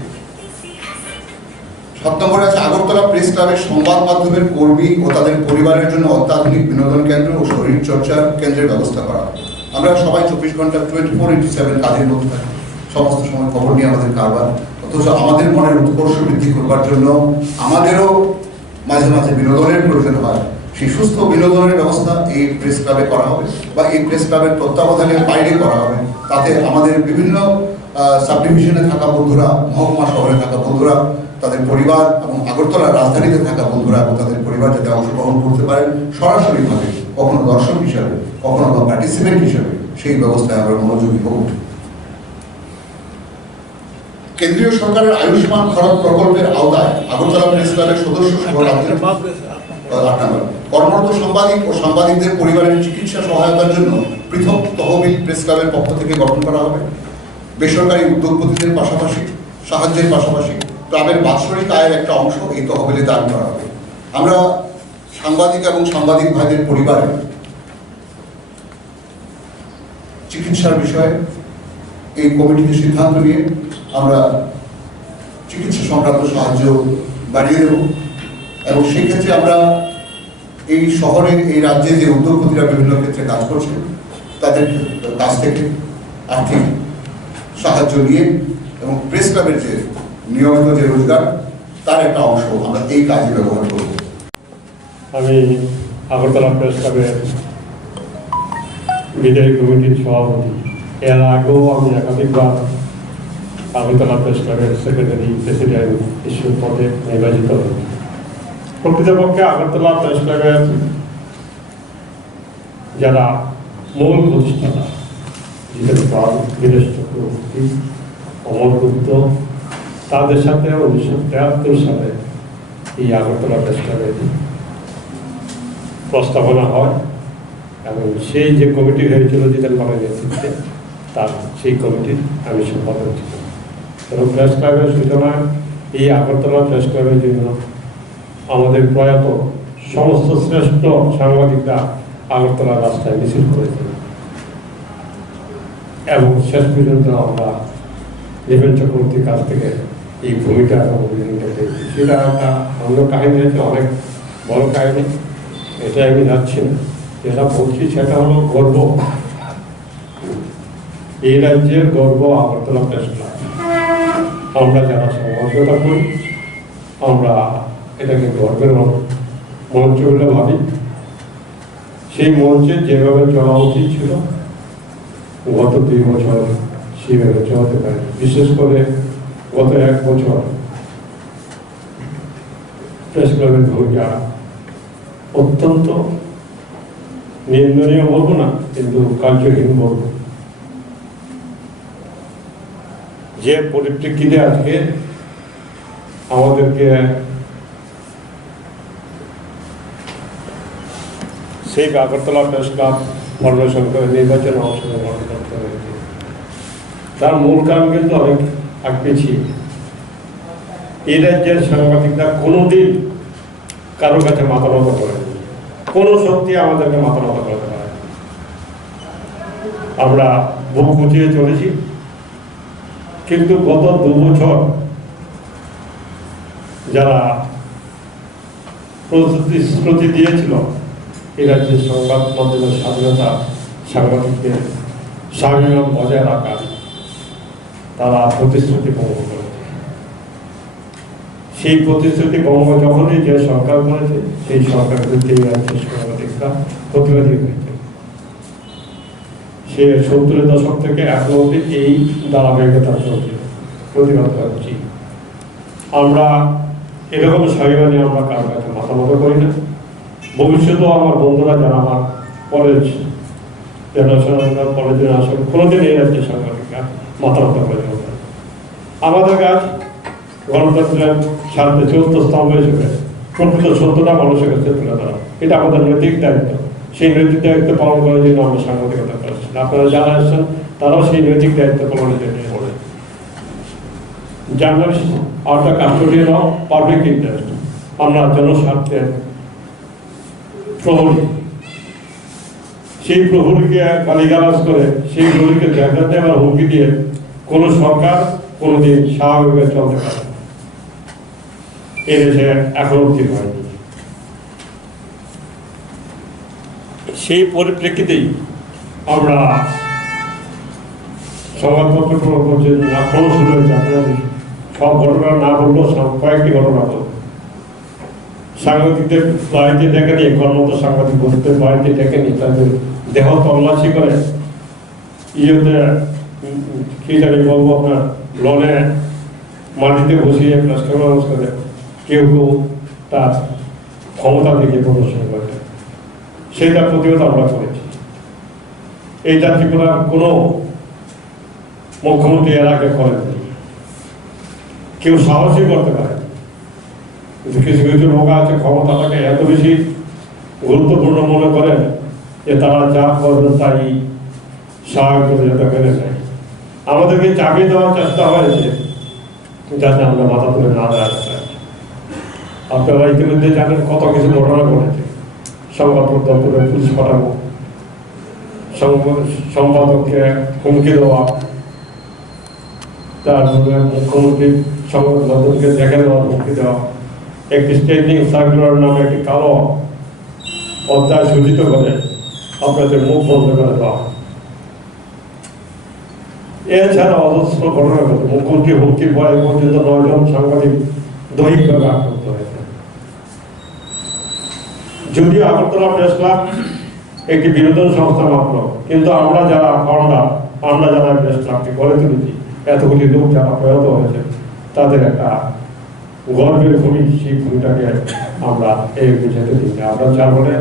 7 নম্বরে আছে আগরতলা প্রেস ক্লাবের সংবাদ মাধ্যমের কর্মী ও তাদের পরিবারের জন্য অত্যাধুনিক বিনোদন কেন্দ্র ও শরীর চর্চার কেন্দ্রের ব্যবস্থা করা। আমরা সবাই 24 ঘন্টা 24/7 কাজের মধ্যে থাকি, সমস্ত সময় খবর নিয়ে আমাদের কারবার, অথচ আমাদের মনের উৎকর্ষ বৃদ্ধি করবার জন্য আমাদেরও মাঝে মাঝে বিনোদনের প্রয়োজন হয়। সেই সুস্থ বিনোদনের ব্যবস্থা এই প্রেস ক্লাবে করা হবে বা এই প্রেস ক্লাবের তত্ত্বাবধানের বাইরে করা হবে। তাতে আমাদের বিভিন্ন সাব ডিভিশনে থাকা বন্ধুরা, মহকুমা শহরে থাকা বন্ধুরা, তাদের পরিবার এবং আগরতলার রাজধানীতে থাকা বন্ধুরা এবং তাদের পরিবার যাতে অংশগ্রহণ করতে পারেন সরাসরিভাবে, কখনো দর্শক হিসাবে, কখনো বা পার্টিসিপেন্ট হিসাবে, সেই ব্যবস্থায় আমরা মনোযোগী হব। কেন্দ্রীয় সরকারের আয়ুষ্মান ভারত প্রকল্পের আওতায় আগরতলা প্রেস ক্লাবের সদস্য সহ রাজ্যের কর্মরত সাংবাদিক ও সাংবাদিকদের পরিবারের চিকিৎসা সহায়তার জন্য পৃথক তহবিল প্রেস ক্লাবের পক্ষ থেকে গঠন করা হবে। বেসরকারি উদ্যোগপতিদের পাশাপাশি সাহায্যের পাশাপাশি ক্লাবের বাৎসরিক আয়ের একটা অংশ এই তহবিলে দান করা হবে। আমরা সাংবাদিক এবং সাংবাদিক ভাইদের পরিবারের চিকিৎসার বিষয়ে এই কমিটিতে সিদ্ধান্ত নিয়ে আমরা চিকিৎসা সংক্রান্ত সাহায্য বাড়িয়ে দেব এবং সেই ক্ষেত্রে আমরা এই শহরে, এই রাজ্যে যে উদ্যোগপতিরা বিভিন্ন ক্ষেত্রে কাজ করছে তাদের কাছ থেকে আর্থিক সাহায্য নিয়ে এবং প্রেস ক্লাবের যে নিয়মিত যে রোজগার তার একটা অংশ আমরা এই কাজে ব্যবহার করব। আমি আগরতলা প্রেস ক্লাবের বিদায়ী কমিটির সভাপতি। এর আগেও আমি একাধিকবার আগরতলা প্রেস ক্লাবের সেক্রেটারি, প্রেসিডেন্ট ইস্যুর পদে নির্বাচিত হই। প্রকৃতপক্ষে আগরতলা প্রেস ক্লাবের যারা মূল প্রতিষ্ঠাতা, জিতেন পাল, বীরেশ চক্রবর্তী, অমর গুপ্ত, তাদের সাথে 1973 সালে এই আগরতলা প্রেস ক্লাবের প্রস্তাবনা হয় এবং সেই যে কমিটি হয়েছিল জিতেন পালের নেতৃত্বে, তার সেই কমিটির আমি সম্পাদক ছিলাম। এবং প্রেস ক্লাবের সূচনা এই আগরতলা প্রেস ক্লাবের জন্য আমাদের প্রয়াত সমস্ত শ্রেষ্ঠ সাংবাদিকরা আগরতলা রাস্তায় মিছিল করেছিল এবং শেষ পর্যন্ত আমরা দেবেন চক্রবর্তীর কাছ থেকে এই ভূমিকা এবং অভিযানটা পেয়েছি। সেটা একটা অন্য কাহিনী আছে, অনেক বড় কাহিনী, এটা আমি যাচ্ছি না। যেটা বলছি সেটা হলো গর্ব, এই রাজ্যের গর্ব আগরতলা প্রেস ক্লাব। আমরা যারা সমঝোতা করি আমরা এটাকে গর্বের মঞ্চ বলে ভাবি। সেই মঞ্চে যেভাবে চলা উচিত ছিল গত 2 বছর সেভাবে চলতে পারে। বিশেষ করে গত 1 বছর প্রেস ক্লাবের ভূমিকা অত্যন্ত নিন্দনীয় বলবো না, কিন্তু কার্যহীন বলবো। যে পরিপ্রেক্ষিতে আজকে আমাদেরকে সেই আগরতলা প্রেস ক্লাব ফরমেশন করে নির্বাচনে অংশগ্রহণ করতে হয়েছে, তার মূল কারণ কিন্তু অনেক আগ পিছিয়ে। এই রাজ্যের সাংবাদিকরা কোনোদিন কারোর কাছে মাথা নত করেনি, কোনো শক্তি আমাদেরকে মাথা নত করতে পারে। আমরা বুক গুছিয়ে চলেছি, কিন্তু গত 2 বছর যারা প্রতিশ্রুতি দিয়েছিল এই রাজ্যের সংবাদ মাধ্যমের স্বাধীনতা, সাংবাদিকদের স্বাভিমান বজায় রাখা, তারা প্রতিশ্রুতি ভঙ্গ করেছে। সেই প্রতিশ্রুতি ভঙ্গ যখনই যে সরকার করেছে, সেই সরকার বিরুদ্ধে এই রাজ্যের সাংবাদিকরা প্রতিবাদী হয়েছে। সে 70-এর দশক থেকে এখন অবধি এই ধারাবাহিকতা চলছে, প্রতিবাদ করছি। আমরা এরকম স্বাভিমানী আমরা কারোর কাছে মাথা মতো করি না। ভবিষ্যতেও আমার বন্ধুরা যারা আমার কলেজ জেনারেশন কলেজের আসলে কোনোদিন এই রাজ্যের সাংবাদিকরা মাথা মতো করে চলবে। আমাদের কাজ গণতন্ত্রের স্বার্থে 4th স্তম্ভ হিসেবে প্রকৃত সত্যটা মানুষের কাছে তুলে ধরা, এটা আমাদের নৈতিক দায়িত্ব। সেই নৈতিক দায়িত্ব পালন করার জন্য আমরা সাংবাদিকতা করছি। আপনারা যারা আসছেন তারাও সেই নৈতিক দায়িত্ব পালনের জন্য করে। Journalist are the custodian of public interest, আমরা জনস্বার্থের প্রহরী। সেই প্রহরীকে গালিগালাজ করে, সেই প্রহরীকে দেখাতে বা হুমকি দিয়ে কোনো সরকার কোনোদিন স্বাভাবিকভাবে চলতে পারে এ দেশে এখন অব্দি হয়নি। সেই পরিপ্রেক্ষিতেই আমরা সংবাদপত্র আক্রমণ শুরু হয়েছে। আপনারা সব ঘটনা না বললেও কয়েকটি ঘটনা বলব। সাংবাদিকদের বাড়িতে ডেকে নিয়ে, কর্মরত সাংবাদিক বন্ধুদের বাড়িতে ডেকে নিয়ে তাদের দেহ তল্লাশি করে ইয়েতে কি জানি বলবো আপনার লনে মাটিতে বসিয়ে প্রেস কনফারেন্স করে কেউ কেউ তার ক্ষমতা থেকে প্রদর্শন করে, সেইটার প্রতিবাদ আমরা করেছি। এইটা ত্রিপুরার কোনো মুখ্যমন্ত্রী এর আগে করেননি, কেউ সাহসই করতে পারে। কিন্তু কিছু কিছু লোক আছে ক্ষমতাটাকে এত বেশি গুরুত্বপূর্ণ মনে করেন যে তারা যা করবেন তাই স্বাভাবিক করে যেতে মেনে নেয়। আমাদেরকে চাপিয়ে দেওয়ার চেষ্টা হয়েছে যাতে আমরা মাথা তুলে না দাঁড়াতে চাই। আপনারা ইতিমধ্যে জানেন কত কিছু ঘটনা ঘটেছে। সংবাদপত্র দপ্তরে পুলিশ পাঠানো, সম্পাদককে হুমকি দেওয়া, তারপরে মুখ্যমন্ত্রী সংবাদ মাধ্যমকে দেখে দেওয়ার হুমকি দেওয়া, একটি স্টেজিং সার্কুলার নামে একটি কালো অধ্যায় সূচিত করে আপনাদের মুখ বন্ধ করে দেওয়া। এছাড়া অজস্র ঘটনা ঘটে। মুখ্যমন্ত্রী হুমকির ভয়ে পর্যন্ত 9 জন সাংবাদিক দৈহিকভাবে আক্রান্ত হয়েছে। যদিও আগরতলা প্রেস ক্লাব একটি বিনোদন সংস্থা মাত্র, কিন্তু আমরা যারা ফাউন্ডার, আমরা যারা প্রেস ক্লাবকে গড়ে তুলেছি, এতগুলি লোক যারা প্রয়াত হয়েছে, তাদের একটা গর্বের ভূমি। সেই ভূমিটাকে আমরা এই বুঝাতে দিই না। আমরা চার বলে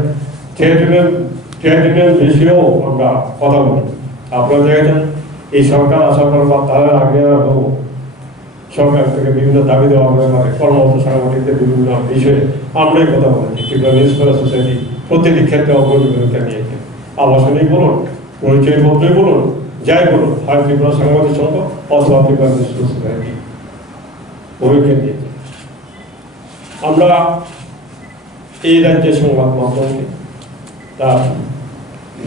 ট্রেড বেশিও আমরা কথা বলি। আপনারা দেখেছেন এই সরকার আসার পর বা তার আগে সরকার থেকে বিভিন্ন দাবি দেওয়া হবে, কর্মরত সাংবাদিকদের বিভিন্ন বিষয়ে আমরাই কথা বলেছি। ত্রিপুরা নিউজ পেপার সোসাইটি প্রতিটি ক্ষেত্রে অগ্রণী ভূমিকা নিয়েছে। আবাসনেই বলুন, পরিচয় পত্রই বলুন, যাই বলুন, হয় ত্রিপুরা সাংবাদিক সংঘ অথবা ত্রিপুরা নিউজ পেপার সোসাইটি ভূমিকা নিয়েছে। আমরা এই রাজ্যের সংবাদ মাধ্যমকে তার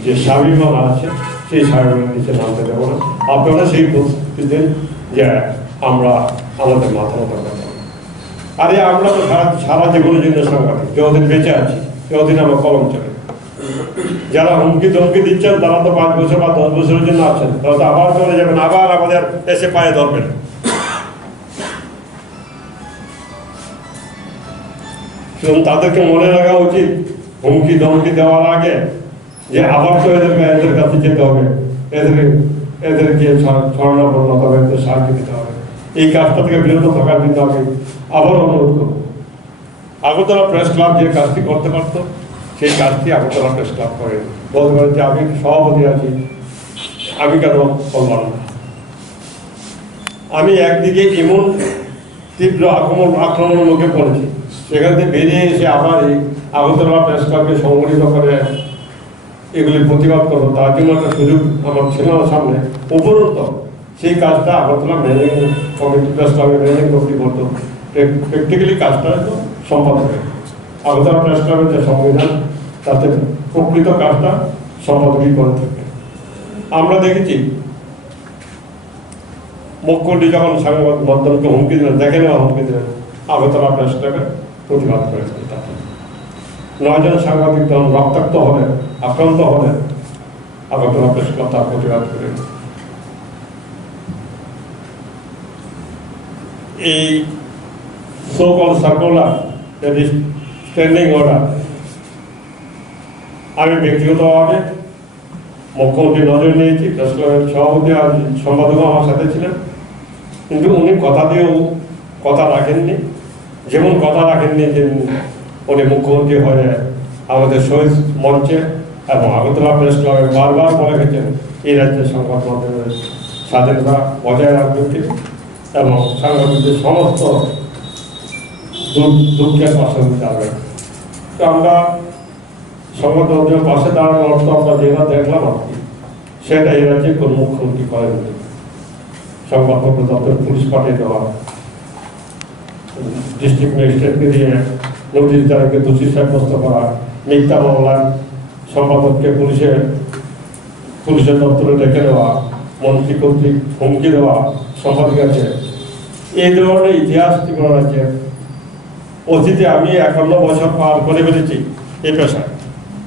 যে স্বাভিমান আছে সেই স্বাভিমান নিচে নামতে দেবো না। আপনারা সেই প্রস্তুতি দেন যে আমরা আমাদের মাথা মতো কথা। আরে আমরা তো সারা জীবনের জন্য সাংবাদিক, যতদিন বেঁচে আছি ততদিন আমার কলম চলে। যারা হুমকি ধমকি দিচ্ছেন তারা তো 5 বছর বা 10 বছরের জন্য আছেন, তারা তো আবার চলে যাবেন, আবার আমাদের এসে পায়ে ধরবেন। তাদেরকে মনে রাখা উচিত হুমকি ধমকি দেওয়ার আগে যে আবার তো এদের কাছে যেতে হবে, এদেরকে ছড়ানোর হবে, এদের সাহায্য দিতে হবে। এই কাজটা থেকে বিরত থাকার জন্য আমি আবার অনুরোধ করব। আগরতলা প্রেস ক্লাব যে কাজটি করতে পারতো সেই কাজটি আগরতলা প্রেস ক্লাব করেনি। বলতে পারেন যে আমি সভাপতি আছি, আমি কেন করলাম না। আমি একদিকে এমন তীব্র আক্রমণের মুখে পড়েছি, সেখান থেকে বেরিয়ে এসে আবার এই আগরতলা প্রেস ক্লাবকে সংগঠিত করে এগুলি প্রতিবাদ করবো, তার জন্য একটা সুযোগ আমার ছিল না সামনে। উপরন্ত সেই কাজটা আগরতলা ম্যানেজিং কমিটি, প্রেস ক্লাবের ম্যানেজিং কমিটি করতো, প্র্যাকটিক্যালি কাজটা সম্পাদন করে। আগরতলা প্রেস ক্লাবের যে সংবিধান, তাতে প্রকৃত কাজটা সম্পাদকই করে থাকে। আমরা দেখেছি মুখ্যমন্ত্রী যখন সাংবাদিক মাধ্যমকে হুমকি দিলেন, দেখে নেওয়া হুমকি দিলেন, আগরতলা প্রেস ক্লাবে প্রতিবাদ করেছেন। 9 জন সাংবাদিক যখন রক্তাক্ত হলেন, আক্রান্ত হলেন, আগরতলা প্রেস ক্লাব তার প্রতিবাদ করে। এই সো-কল্ড সার্কুলার, স্ট্যান্ডিং অর্ডার, আমি ব্যক্তিগতভাবে মুখ্যমন্ত্রী নজর নিয়েছি, প্রেস ক্লাবের সভাপতি আর সম্পাদকও আমার সাথে ছিলেন, কিন্তু উনি কথা দিয়েও কথা রাখেননি। যেমন কথা রাখেননি যে উনি মুখ্যমন্ত্রী হয়ে আমাদের শহীদ মঞ্চে এবং আগরতলা প্রেস ক্লাবে বারবার বলে গেছেন এই রাজ্যের সংবাদ মাধ্যমের স্বাধীনতা বজায় রাখবেন এবং সাংবাদিকদের সমস্ত দুঃখের পাশে দাঁড়াবেন। তো আমরা সংবাদ মাধ্যমের পাশে দাঁড়ানোর অর্থ আমরা যেটা দেখলাম আর কি, সেটা এই রাজ্যে কোনো মুখ্যমন্ত্রী করেননি। সংবাদপত্র দপ্তর পুলিশ পাঠিয়ে দেওয়া, ডিস্ট্রিক্ট ম্যাজিস্ট্রেটকে দিয়ে নোটিশ দ্বারাকে দোষী সাব্যস্ত করা, মিথ্যা মামলায় সম্পাদককে পুলিশের দপ্তরে ডেকে দেওয়া, মন্ত্রী কর্তৃক হুমকি দেওয়া সম্পাদিকাকে, এই ধরনের ইতিহাস ত্রিপুরা রাজ্যের অতীতে আমি 51 বছর পার করে ফেলেছি এই পেশায়,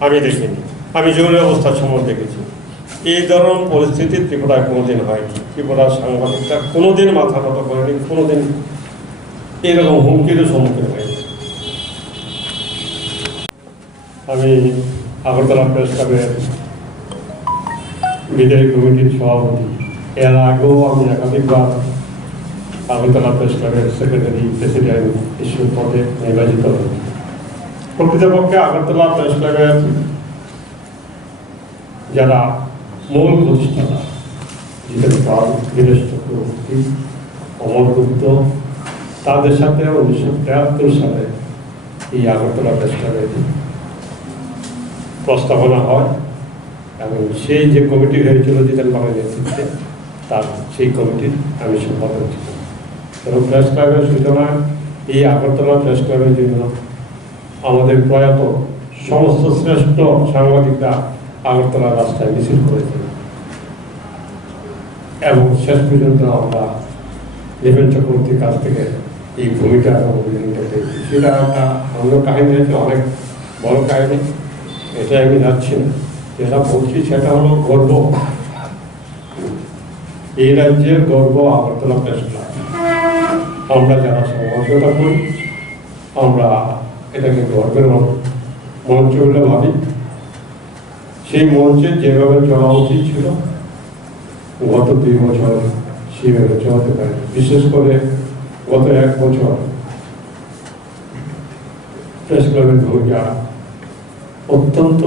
আমি দেখিনি। আমি জরুরি অবস্থার সময় দেখেছি। এই ধরনের পরিস্থিতি ত্রিপুরায় কোনোদিন হয়নি। ত্রিপুরার সাংবাদিকরা কোনোদিন মাথা নত করেনি, কোনোদিন এরকম হুমকিরও সম্মুখীন হয়নি। আমি আগরতলা প্রেস ক্লাবের বিদায়ী কমিটির সভাপতি। এর আগেও আমি একাধিকবার আগরতলা প্রেস ক্লাবের সেক্রেটারি, প্রেসিডেন্ট ইস্যুর পদে নির্বাচিত হয়েছি। প্রকৃতপক্ষে আগরতলা প্রেস ক্লাবের যারা মূল প্রতিষ্ঠাতা, জিতেন পাল, দীনেশ চক্রবর্তী, অমর গুপ্ত, তাদের সাথে 1973 সালে এই আগরতলা প্রেস ক্লাবের প্রস্তাবনা হয় এবং সেই যে কমিটি হয়েছিল জিতেন পালের নেতৃত্বে, তার সেই কমিটির আমি সম্পাদক ছিলাম। এবং প্রেস ক্লাবের সূচনা এই আগরতলা প্রেস ক্লাবের জন্য আমাদের প্রয়াত সমস্ত শ্রেষ্ঠ সাংবাদিকরা আগরতলা রাস্তায় মিছিল করেছিল এবং শেষ পর্যন্ত আমরা দেবেন চক্রবর্তীর কাছ থেকে এই ভূমিকা এবং অভিযানটা পেয়েছি। সেটা একটা অন্য কাহিনী আছে, অনেক বড় কাহিনী, এটা আমি যাচ্ছি না। যেটা বলছি সেটা হলো গর্ব, এই রাজ্যের গর্ব আগরতলা প্রেস ক্লাব। আমরা যারা সমাজতা করি, আমরা এটাকে গর্বের মঞ্চ বলে ভাবি। সেই মঞ্চে যেভাবে চলা উচিত ছিল গত 2 বছর সেভাবে চলতে পারে। বিশেষ করে গত 1 বছর প্রেস ক্লাবের ভূমিকা অত্যন্ত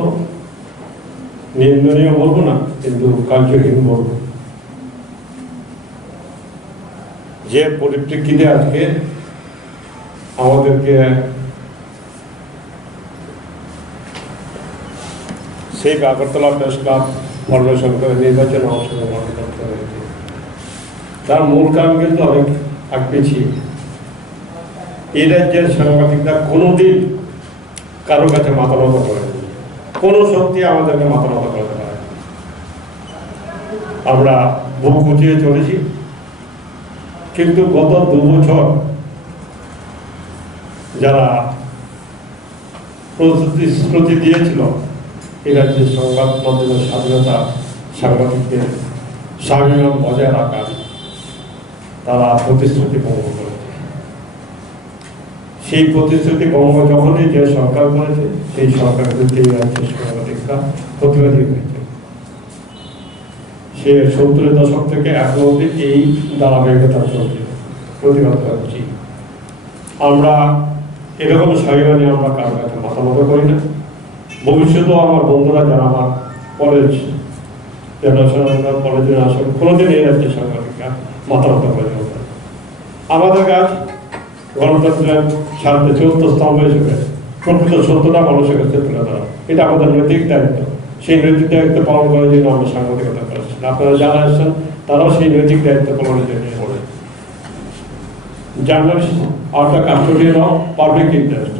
নিন্দনীয় বলবো না, কিন্তু কার্যহীন বলবো। যে পরিপ্রেক্ষিতে আজকে আমাদেরকে সেই আগরতলা প্রেস ক্লাব ফরমেশন করে নির্বাচনে অংশগ্রহণ করতে হয়েছে, তার মূল কারণ কিন্তু অনেক আগ পিছিয়ে। এই রাজ্যের সাংবাদিকরা কোনোদিন কারো কাছে মাথা নত করেনি, কোনো শক্তি আমাদেরকে মাথা নত করতে পারে। আমরা বুক গুছিয়ে চলেছি, কিন্তু গত 2 বছর যারা প্রতিশ্রুতি দিয়েছিল এই রাজ্যের সংবাদ মাধ্যমের স্বাধীনতা, সাংবাদিকদের স্বাভিমান বজায় রাখা, তারা প্রতিশ্রুতি ভঙ্গ করেছে। সেই প্রতিশ্রুতি ভঙ্গ যখনই যে সরকার করেছে, সেই সরকার বিরুদ্ধে এই রাজ্যের সাংবাদিকরা প্রতিবাদী হয়েছে। সে 70-এর দশক থেকে এখন অবধি এই ধারাবাহিকতা চলছে, প্রতিবাদ করছি। আমরা এরকম স্বাভিমানী আমরা কারোর কাছে মাথা নত করি না। ভবিষ্যতেও আমার বন্ধুরা যারা আমার কলেজ ন্যাশনাল কলেজের আসলে কোনোদিন এই রাজ্যের সাংবাদিকরা মাথা মাথা করে চলবে। আমাদের কাজ গণতন্ত্রের স্বার্থে চতুর্থ স্তম্ভ হিসেবে প্রকৃত সত্যতা মানুষের কাছে তুলে ধরা, এটা আমাদের নৈতিক দায়িত্ব। সেই নৈতিক দায়িত্ব পালন করার জন্য আমরা সাংবাদিকতা করছি। আপনারা যারা আসছেন তারাও সেই নৈতিক দায়িত্ব পালনের জন্য করে। Journalist are the custodian of public interest,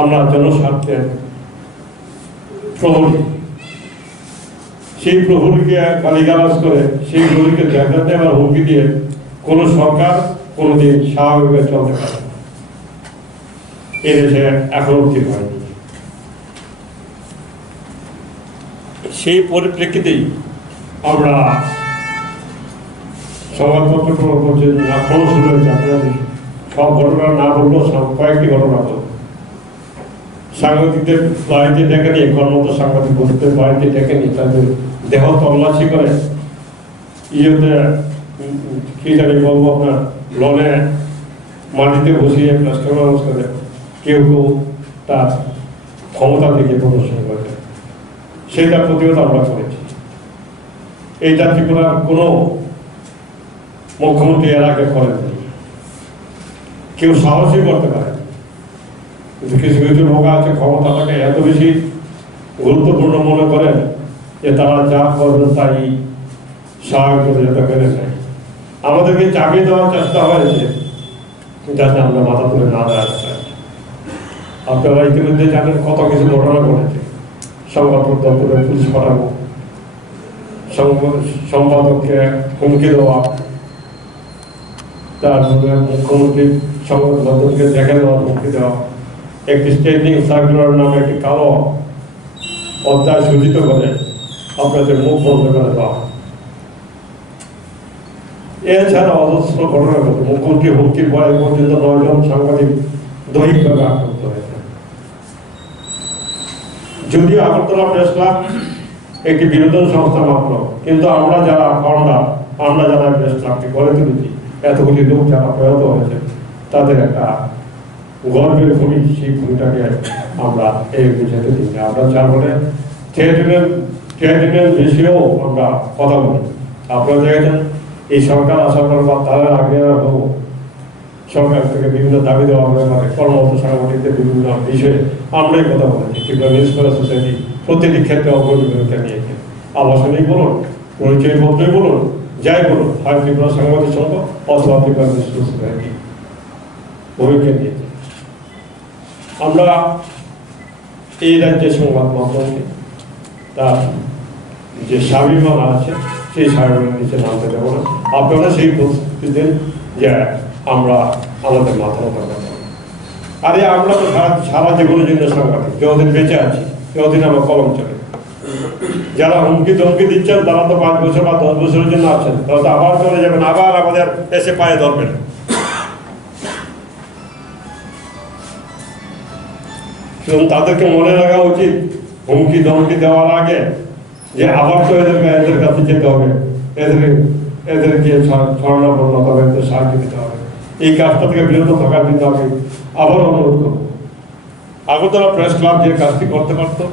আমরা জনস্বার্থের প্রহরী। সেই প্রহরীকে গালিগালাজ করে, সেই প্রহরীকে দেখা দেওয়ার হুমকি দিয়ে কোনো সরকার কোনোদিন স্বাভাবিকভাবে চলতে পারে না। এ দেশে এখন অব্দি হয়নি। সেই পরিপ্রেক্ষিতেই আমরা সংবাদপত্র আক্রমণ শুরু হয়েছে। আপনারা সব ঘটনা না বললেও কয়েকটি ঘটনা বলব। সাংবাদিকদের বাড়িতে ডেকে নিয়ে, কর্মরত সাংবাদিক বন্ধুদের বাড়িতে ডেকে নিয়ে তাদের দেহ তল্লাশি করে ইয়েতে কি জানি বলবো আপনার লনে মাটিতে বসিয়ে প্লাস্টার করে কেউ কেউ তার ক্ষমতা দিকে প্রদর্শন করে, সেটার প্রতিবাদ আমরা করেছি। এইটা ত্রিপুরার কোনো মুখ্যমন্ত্রী এর আগে করেননি, কেউ সাহসই করতে পারে। কিন্তু কিছু কিছু লোক আছে ক্ষমতাটাকে এত বেশি গুরুত্বপূর্ণ মনে করেন যে তারা যা করবেন তাই সাহায্য করে যেতে পেরে নেয়। আমাদেরকে চাপিয়ে দেওয়ার চেষ্টা হয়েছে যাতে আমরা মাথা তুলে না দাঁড়াতে চাই। আপনারা ইতিমধ্যে জানেন কত কিছু ঘটনা ঘটেছে। সংবাদপত্র দপ্তরে পুলিশ পাঠাবো, সম্পাদককে হুমকি দেওয়া, তারপরে মুখ্যমন্ত্রী সংবাদ মাধ্যমকে দেখে দেওয়ার হুমকি দেওয়া, একটি স্ট্যান্ডিং সার্কুলার নামে একটি কালো অধ্যায় সূচিত করে আপনাদের মুখ বন্ধ করে দেওয়া। এছাড়া অজস্র ঘটনা ঘটে। মুখ্যমন্ত্রী হুমকির পরে পর্যন্ত 9 জন সাংবাদিক দৈহিকভাবে আক্রান্ত হয়েছে। যদিও আগরতলা প্রেস ক্লাব একটি বিনোদন সংস্থা মাত্র, কিন্তু আমরা যারা ফাউন্ডার, আমরা যারা প্রেস ক্লাবটি গড়ে তুলেছি, এতগুলি লোক যারা প্রয়াত হয়েছে, তাদের একটা গর্বের ভূমি। সেই ভূমিটাকে আমরা এই বুঝাতে দিই না। আমরা যার ফলে ট্রেডিনের বেশিও আমরা কথা বলি। আপনারা দেখেছেন এই সরকার আসার পর বা তার আগে হবো সরকার থেকে বিভিন্ন দাবি দেওয়া হবে, কর্মরত সাংবাদিকদের বিভিন্ন বিষয়ে আমরাই কথা বলেছি। ত্রিপুরা নিউজ পেপার সোসাইটি প্রতিটি ক্ষেত্রে অগ্রণী ভূমিকা নিয়েছে। আবাসনেই বলুন, পরিচয় পত্রই বলুন, যাই বলুন, হয় ত্রিপুরা সাংবাদিক সংঘ অথবা ত্রিপুরা নিউজ পেপার সোসাইটি ভূমিকা নিয়েছে। আমরা এই রাজ্যের সংবাদ মাধ্যমকে তার যে স্বাভিমান আছে সেই স্বাভিমান নিচে নামতে দেবো না। আপনারা সেই প্রস্তুতি দেন যে আমরা আমাদের মাথা মতো কথা। আরে আমরা তো সারা জীবনের জন্য সাংবাদিক, যতদিন বেঁচে আছি ততদিন আমার কলম চলে। যারা হুমকি ধমকি দিচ্ছেন তারা তো 5 বছর বা 10 বছরের জন্য আছেন, তারা তো আবার চলে যাবেন, আবার আমাদের এসে পায়ে ধরবেন। তাদেরকে মনে রাখা উচিত হুমকি ধমকি দেওয়ার আগে যে আবার তো এদের কাছে যেতে হবে, এদেরকে ছড়ানোর হবে, এদের সাহায্য দিতে হবে। এই কাজটা থেকে বিরত থাকার জন্য আমি আবার অনুরোধ করব। আগরতলা প্রেস ক্লাব যে কাজটি করতে পারতো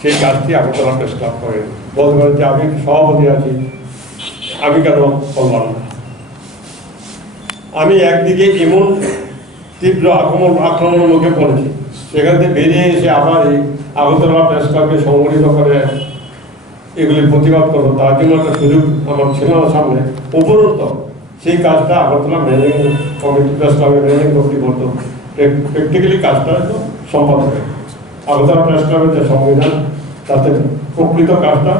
সেই কাজটি আগরতলা প্রেস ক্লাব করে। বলতে পারেন যে আমি সভাপতি আছি, আমি কেন করলাম না। আমি একদিকে এমন তীব্র আক্রমণের মুখে পড়েছি, সেখান থেকে বেরিয়ে এসে আবার এই আগরতলা প্রেস ক্লাবকে সংগঠিত করে এগুলি প্রতিবাদ করবো, তার জন্য একটা সুযোগ আমার ছিল না সামনে। উপরন্ত সেই কাজটা আগরতলা ম্যানেজিং কমিটি, প্রেস ক্লাবের ম্যানেজিং কমিটি করতো। প্র্যাকটিক্যালি কাজটা তো সম্পাদক আগরতলা প্রেস ক্লাবের যে সংবিধান, তাতে প্রকৃত কাজটা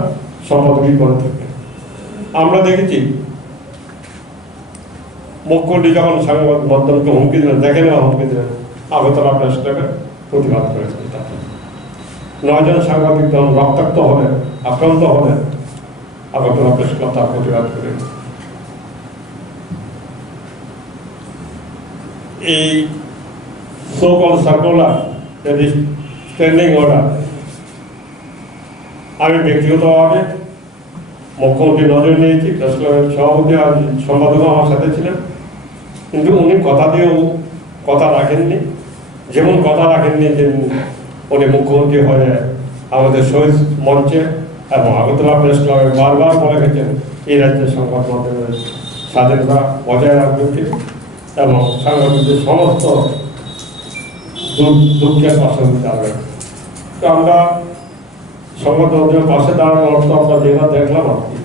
সম্পাদকই করে থাকে। আমরা দেখেছি মুখ্যমন্ত্রী যখন সংবাদ মাধ্যমকে হুমকি দিলেন, দেখে নেওয়া হুমকি দিলেন, আগরতলা প্রেস ক্লাবের প্রতিবাদ করেছেন। 9 জন সাংবাদিক যখন রক্তাক্ত হলেন, আক্রান্ত হলেন, আগরতলা প্রেস ক্লাব তার প্রতিবাদ করে। এই সো-কল সার্কুলার স্ট্যান্ডিং অর্ডার আমি ব্যক্তিগতভাবে মুখ্যমন্ত্রী নজর নিয়েছি, প্রেস ক্লাবের সভাপতি আর সম্পাদকও আমার সাথে ছিলেন, কিন্তু উনি কথা দিয়েও কথা রাখেননি। যেমন কথা রাখেননি যে উনি মুখ্যমন্ত্রী হয়ে আমাদের শহীদ মঞ্চে এবং আগরতলা প্রেস ক্লাবে বারবার বলে গেছেন এই রাজ্যের সংবাদ মাধ্যমের স্বাধীনতা বজায় রাখবেন এবং সাংবাদিকদের সমস্ত দুঃখের পাশে দাঁড়াবেন। তো আমরা সংবাদ মাধ্যমের পাশে দাঁড়ানোর অর্থ আমরা যেটা দেখলাম আর কি,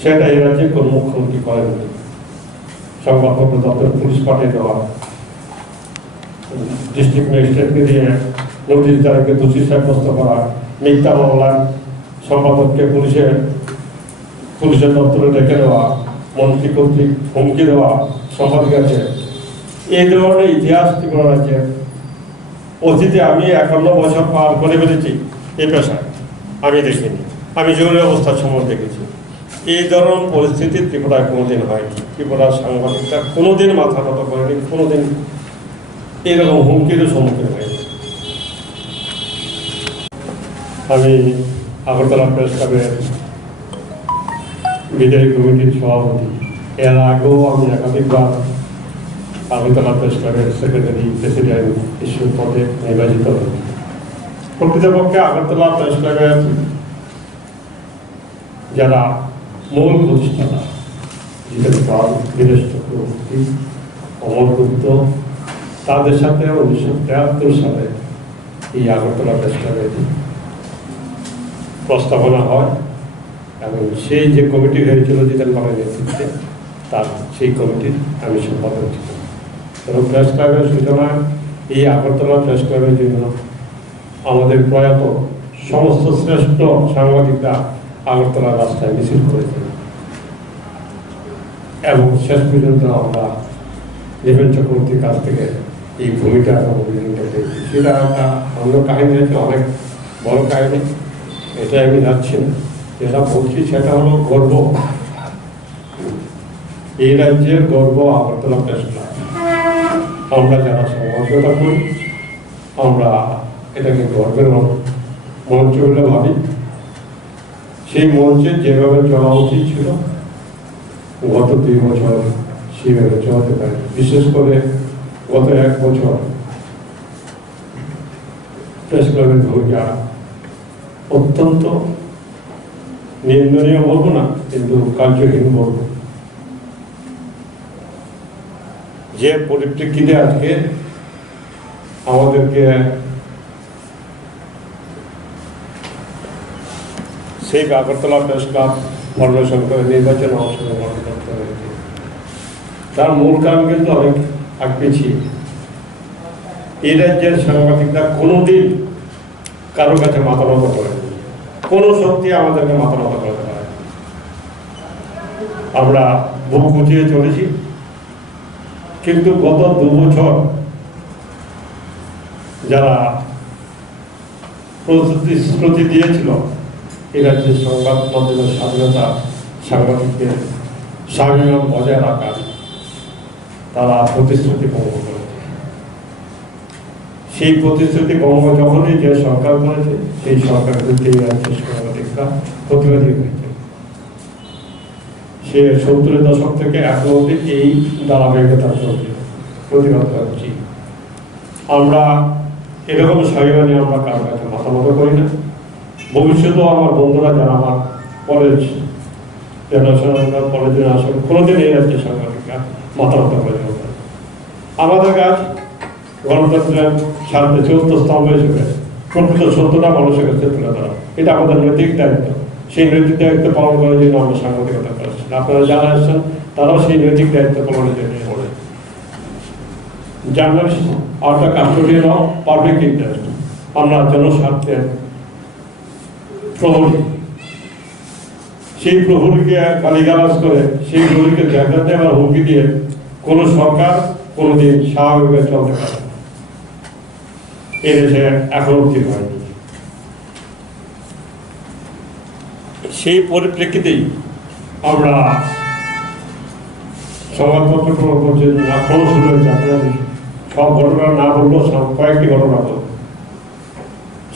সেটা এই রাজ্যে কোনো মুখ্যমন্ত্রী করেননি। সংবাদপত্র দপ্তর পুলিশ পাঠিয়ে দেওয়া, ডিস্ট্রিক্ট ম্যাজিস্ট্রেটকে দিয়ে নোটিশ তারিখে দোষী সাব্যস্ত করা, মিথ্যা মামলায় সম্পাদককে পুলিশের দপ্তরে ডেকে দেওয়া, মন্ত্রী কর্তৃক হুমকি দেওয়া সম্পাদিকাকে, এই ধরনের ইতিহাস ত্রিপুরা রাজ্যে অতীতে আমি 51 বছর পার করে ফেলেছি এই পেশায়, আমি দেখিনি। আমি জরুরি অবস্থার সময় দেখেছি। এই ধরনের পরিস্থিতি ত্রিপুরায় কোনোদিন হয়নি। ত্রিপুরার সাংবাদিকরা কোনোদিন মাথা নত করেনি, কোনোদিন এরকম হুমকিরও সম্মুখীন হয়নি। আমি আগরতলা প্রেস ক্লাবের বিদায়ী কমিটির সভাপতি। এর আগেও আমি একাধিকবার আগরতলা প্রেস ক্লাবের সেক্রেটারি প্রেসিডেন্ট ইস্যুর পদে নির্বাচিত হই। প্রকৃতপক্ষে আগরতলা প্রেস ক্লাবের যারা মূল প্রতিষ্ঠাতা, জিতেন পাল, বীরেশ চক্রবর্তী, অমর গুপ্ত, তাদের সাথে 1973 সালে এই আগরতলা প্রেস ক্লাবের প্রস্তাবনা হয় এবং সেই যে কমিটি হয়েছিল জিতেন পালের নেতৃত্বে, তার সেই কমিটির আমি সম্পাদক ছিলাম। এবং প্রেস ক্লাবের সূচনায় এই আগরতলা প্রেস ক্লাবের জন্য আমাদের প্রয়াত সমস্ত শ্রেষ্ঠ সাংবাদিকরা আগরতলা রাস্তায় মিছিল করেছিল এবং শেষ পর্যন্ত আমরা দেবেন চক্রবর্তীর কাছ থেকে এই ভূমিটা এবং অভিযানটা পেয়েছি। সেটা একটা অন্য কাহিনী আছে, অনেক বড় কাহিনী, এটা আমি যাচ্ছি না। যেটা বলছি সেটা হলো গর্ব, এই রাজ্যের গর্ব আগরতলা প্রেস ক্লাব। আমরা যারা সমাজতা করি, আমরা এটাকে গর্বের মঞ্চ বলে ভাবি। সেই মঞ্চে যেভাবে চলা উচিত ছিল গত 2 বছর সেভাবে চলতে পারে। বিশেষ করে গত 1 বছর প্রেস ক্লাবের ভূমিকা অত্যন্ত নিন্দনীয় বলবো না, কিন্তু কার্যহীন বলবো। যে পরিপ্রেক্ষিতে আজকে আমাদেরকে সেই আগরতলা প্রেস ক্লাব ফরমেশন করে নির্বাচনে অংশগ্রহণ করতে হয়েছে, তার মূল কারণ কিন্তু অনেক আগ পিছিয়ে। এই রাজ্যের সাংবাদিকরা কোনোদিন কারো কাছে মাথা নত করেনি, কোনো শক্তি আমাদেরকে মাথা নত করতে পারে। আমরা বুক গুছিয়ে চলেছি, কিন্তু গত 2 বছর যারা প্রতিশ্রুতি দিয়েছিল এই রাজ্যের সংবাদ মাধ্যমের স্বাধীনতা, সাংবাদিকদের স্বাভিমান বজায় রাখা, তারা প্রতিশ্রুতি ভঙ্গ করেছে। সেই প্রতিশ্রুতি ভঙ্গ যখনই যে সরকার করেছে, সেই সরকার বিরুদ্ধে এই রাজ্যের সাংবাদিকরা প্রতিবাদী হয়েছে। সে 70-এর দশক থেকে এখন অবধি এই ধারাবাহিকতা চলছে, প্রতিবাদ করছি। আমরা এরকম স্বাভিমানী আমরা কারোর কাছে মাথা মতো করি না। ভবিষ্যতেও আমার বন্ধুরা যারা আমার কলেজ জেনারেশন কলেজের আসেন, কোনোদিন এই রাজ্যের সাংবাদিকরা মাথা মতো করে যাবে। আমাদের কাজ গণতন্ত্রের স্বার্থে 4th স্তম্ভ হিসেবে প্রকৃত সত্যটা মানুষের কাছে তুলে ধরা, এটা আমাদের নৈতিক দায়িত্ব। সেই নৈতিক দায়িত্ব পালন করার জন্য আমরা সাংবাদিকতা করছি। আপনারা যারা আসছেন তারাও সেই নৈতিক দায়িত্ব পালনের জন্য করে। Journalist are the custodian of public interest, আমরা জনস্বার্থের প্রহরী। সেই প্রহরীকে গালিগালাজ করে, সেই প্রহরীকে দেখা দেওয়ার হুমকি দিয়ে কোনো সরকার কোনোদিন স্বাভাবিকভাবে চলতে পারে এ দেশে এখন অব্দি হয়নি। সেই পরিপ্রেক্ষিতেই আমরা সংবাদপত্র আক্রমণ শুরু হয়েছে। আপনারা সব ঘটনা না বললেও কয়েকটি ঘটনা বলব।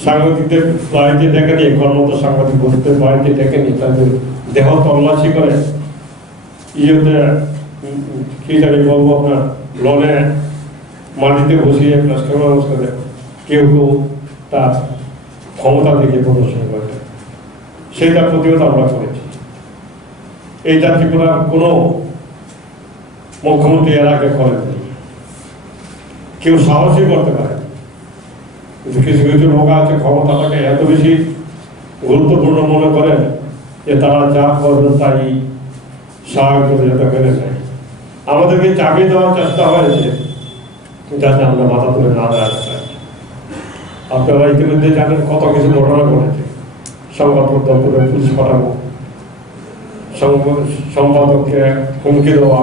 সাংবাদিকদের বাড়িতে ডেকে নিয়ে, কর্মরত সাংবাদিক বন্ধুদের বাড়িতে ডেকে নিয়ে তাদের দেহ তল্লাশি করে, ইয়েতে কি জানি বলবো, আপনার লনে মাটিতে বসিয়ে প্লাস ক্যামেরা করে কেউ কেউ তার ক্ষমতা দেখে প্রদর্শন করে। সেইটা প্রতিবাদ আমরা করেছি। এইটা ত্রিপুরার কোনো মুখ্যমন্ত্রী এর আগে করেননি, কেউ সাহসই করতে পারে। কিন্তু কিছু কিছু লোক আছে ক্ষমতাটাকে এত বেশি গুরুত্বপূর্ণ মনে করেন যে তারা যা করবেন তাই সাহায্য করে যেতে পেরে নেয়। আমাদেরকে চাপিয়ে দেওয়ার চেষ্টা হয়েছে যাতে আমরা মাথা তুলে না দাঁড়াতে চাই। আপনারা ইতিমধ্যে জানেন কত কিছু ঘটনা ঘটেছে। সংবাদপত্র দপ্তরে পুলিশ পাঠাবো, সম্পাদককে হুমকি দেওয়া,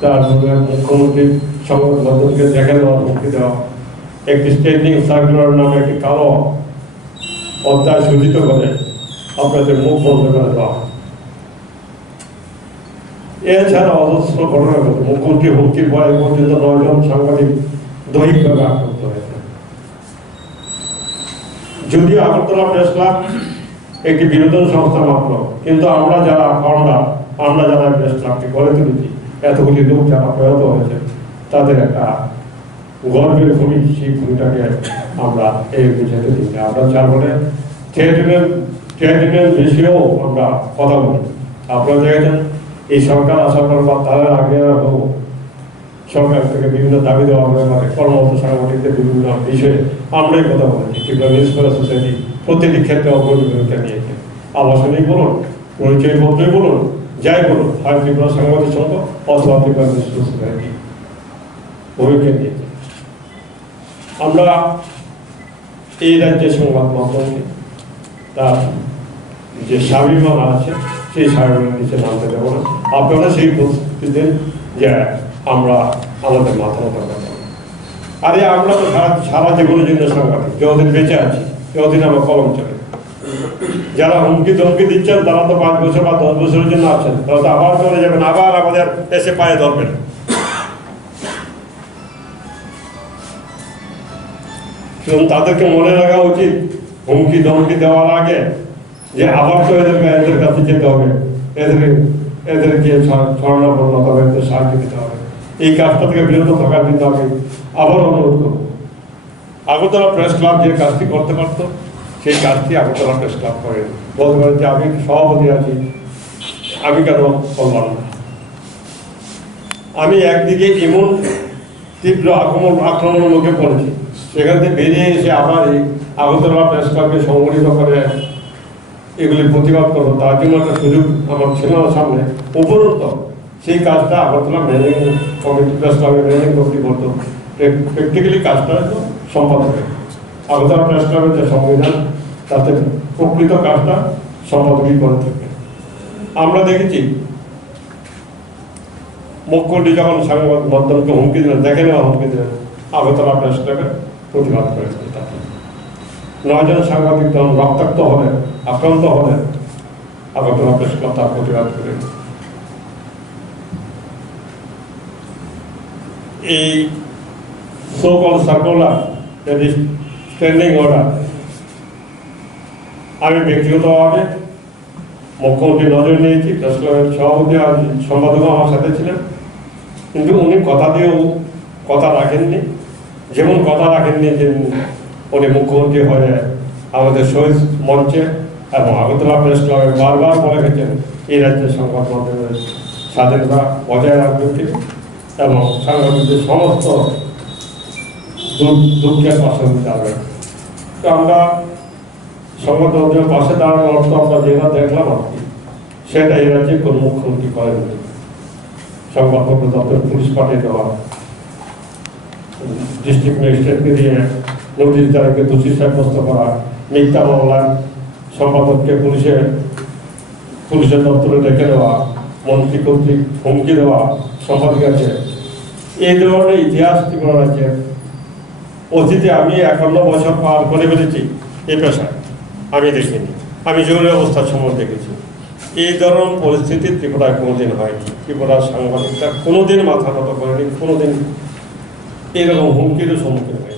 তারপরে মুখ্যমন্ত্রী সংবাদ মাধ্যমকে দেখে দেওয়া, হুমকি দেওয়া, একটি স্ট্যান্ডিং সার্কুলার নামে একটি কালো অধ্যায় সূচিত করে আপনাদের মুখ বন্ধ করে দেওয়া। এছাড়া অজস্র ঘটনা ঘটে। মুখ্যমন্ত্রী হুমকির ভয়ে পর্যন্ত 9 জন সাংবাদিক দৈহিকভাবে আক্রান্ত হয়েছে। যদিও আগরতলা প্রেস ক্লাব একটি বিনোদন সংস্থা মাত্র, কিন্তু আমরা যারা ফাউন্ডার, আমরা যারা প্রেস ক্লাবটি গড়ে তুলেছি, এতগুলি লোক যারা প্রয়াত হয়েছে, তাদের একটা গর্বের ভূমি, সেই ভূমিটাকে আমরা এই বুঝাতে দিই না। আমরা চার বলে ট্রেড বিষয়েও আমরা কথা বলি। আপনারা দেখেছেন এই সরকার আসার পর বা তার আগে সরকার থেকে বিভিন্ন দাবি দেওয়া হবে, কর্মরত সাংবাদিকদের বিভিন্ন বিষয়ে আমরাই কথা বলেছি। ত্রিপুরা নিউজ পেপার সোসাইটি প্রতিটি ক্ষেত্রে অগ্রণী ভূমিকা নিয়েছে। আবাসনেই বলুন, পরিচয় পত্রই বলুন, যাই বলুন, হয় ত্রিপুরা সাংবাদিক সংঘ অথবা ত্রিপুরা নিউজ পেপার সোসাইটি ভূমিকা নিয়েছে। আমরা এই রাজ্যের সংবাদ মাধ্যমকে তার যে স্বাভিমান আছে সেই স্বাভিমানের নিচে নামতে দেবো না। আপনারা সেই প্রস্তুতি দেন যে আমরা আমাদের মাথা মতো কথা। আরে আমরা তো সারা জীবনের জন্য সাংবাদিক, যতদিন বেঁচে আছি ততদিন আমার কলম চলে। যারা হুমকি ধমকি দিচ্ছেন তারা তো 5 বছর বা 10 বছরের জন্য আছেন, তারা তো আবার চলে যাবেন, আবার আমাদের এসে পায়ে ধরবেন। তাদেরকে মনে রাখা উচিত হুমকি ধমকি দেওয়ার আগে যে আবার তো এদের কাছে যেতে হবে, এদেরকে ছড়ানোর হবে, এদের সাহায্য দিতে হবে। এই কাজটা থেকে বিরত থাকার জন্য আমি আবার অনুরোধ করব। আগরতলা প্রেস ক্লাব যে কাজটি করতে পারতো সেই কাজটি আগরতলা প্রেস ক্লাব করে। বলতে পারেন যে আমি সভাপতি আছি, আমি কেন করলাম না। আমি একদিকে এমন তীব্র আক্রমণের মুখে পড়েছি, সেখান থেকে বেরিয়ে এসে আবার এই আগরতলা প্রেস ক্লাবকে সংগঠিত করে এগুলি প্রতিবাদ করবো, তার জন্য একটা সুযোগ আমার ছিল না সামনে। উপরন্ত সেই কাজটা আগরতলা ম্যানেজিং কমিটি, প্রেস ক্লাবের ম্যানেজিং কমিটি করতো। প্র্যাকটিক্যালি কাজটা সম্পাদক আগরতলা প্রেস ক্লাবের যে সংবিধান, তাতে প্রকৃত কাজটা সম্পাদকই করে থাকে। আমরা দেখেছি মুখ্যমন্ত্রী যখন সংবাদ মাধ্যমকে হুমকি দিলেন, দেখে নেওয়া হুমকি দিলেন, আগরতলা প্রেস ক্লাবের প্রতিবাদ করেছে। 9 জন সাংবাদিক যখন রক্তাক্ত হলেন, আক্রান্ত হলেন, আগরতলা প্রেস ক্লাব তার প্রতিবাদ করে। এই সো-কল সার্কুলার, স্ট্যান্ডিং অর্ডার, আমি ব্যক্তিগতভাবে মুখ্যমন্ত্রী নজর নিয়েছি, প্রেস ক্লাবের সভাপতি আর সম্পাদক আমার সাথে ছিলেন, কিন্তু উনি কথা দিয়েও কথা রাখেননি। যেমন কথা রাখেননি যে উনি মুখ্যমন্ত্রী হয়ে আমাদের শহীদ মঞ্চে এবং আগরতলা প্রেস ক্লাবে বারবার বলে গেছেন এই রাজ্যের সংবাদ মাধ্যমের স্বাধীনতা বজায় রাখবেন তিনি এবং সাংবাদিকদের সমস্ত দুঃখের পাশে দাঁড়াবেন। তো আমরা সংবাদ মাধ্যমের পাশে দাঁড়ানোর অর্থ আমরা যেটা দেখলাম আর কি, সেটা এই রাজ্যে কোনো মুখ্যমন্ত্রী করেননি। সংবাদপত্র দপ্তর পুলিশ পাঠিয়ে দেওয়া, ডিস্ট্রিক্ট ম্যাজিস্ট্রেটকে দিয়ে নোটিশ তারিখে দোষী সাব্যস্ত করা, মিথ্যা মামলায় সম্পাদককে পুলিশের দপ্তরে ডেকে দেওয়া, মন্ত্রী কর্তৃক হুমকি দেওয়া সম্পাদিকাকে, এই ধরনের ইতিহাস ত্রিপুরা রাজ্যের অতীতে আমি 51 বছর পার করে ফেলেছি এই পেশায়, আমি দেখিনি। আমি জরুরি অবস্থার সময় দেখেছি। এই ধরনের পরিস্থিতি ত্রিপুরায় কোনোদিন হয়নি। ত্রিপুরার সাংবাদিকরা কোনোদিন মাথা নত করেনি, কোনোদিন এরকম হুমকিরও সম্মুখীন হয়নি।